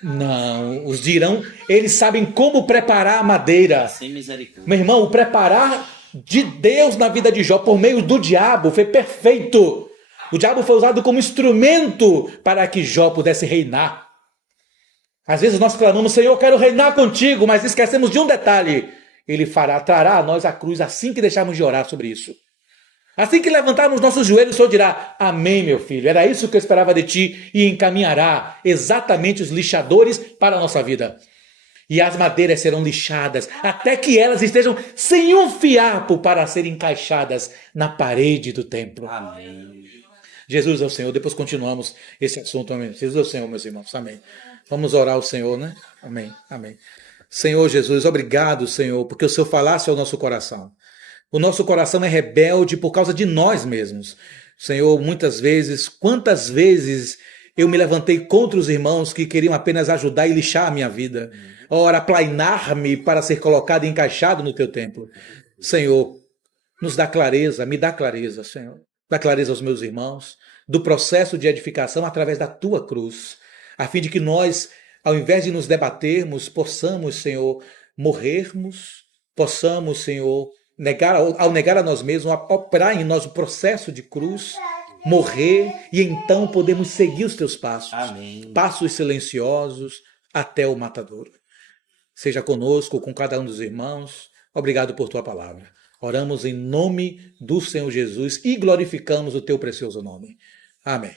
Não, os de Irão, eles sabem como preparar a madeira. Sem misericórdia. Meu irmão, o preparar de Deus na vida de Jó por meio do diabo foi perfeito. O diabo foi usado como instrumento para que Jó pudesse reinar. Às vezes nós clamamos, Senhor, eu quero reinar contigo, mas esquecemos de um detalhe. Ele trará a nós a cruz assim que deixarmos de orar sobre isso. Assim que levantarmos nossos joelhos, o Senhor dirá, amém, meu filho, era isso que eu esperava de ti, e encaminhará exatamente os lixadores para a nossa vida. E as madeiras serão lixadas, até que elas estejam sem um fiapo para serem encaixadas na parede do templo. Amém. Jesus é o Senhor, depois continuamos esse assunto, amém. Jesus é o Senhor, meus irmãos, amém. Vamos orar ao Senhor, né? Amém, amém. Senhor Jesus, obrigado, Senhor, porque o Senhor falasse ao nosso coração. O nosso coração é rebelde por causa de nós mesmos. Senhor, muitas vezes, quantas vezes eu me levantei contra os irmãos que queriam apenas ajudar e lixar a minha vida. Ora, aplainar-me para ser colocado e encaixado no teu templo. Senhor, nos dá clareza, me dá clareza, Senhor. Dá clareza aos meus irmãos, do processo de edificação através da tua cruz, a fim de que nós, ao invés de nos debatermos, possamos, Senhor, morrermos, possamos, Senhor, ao negar a nós mesmos, operar em nós o processo de cruz, morrer e então podemos seguir os teus passos. Amém. Passos silenciosos até o matadouro. Seja conosco, com cada um dos irmãos. Obrigado por tua palavra. Oramos em nome do Senhor Jesus e glorificamos o teu precioso nome. Amém.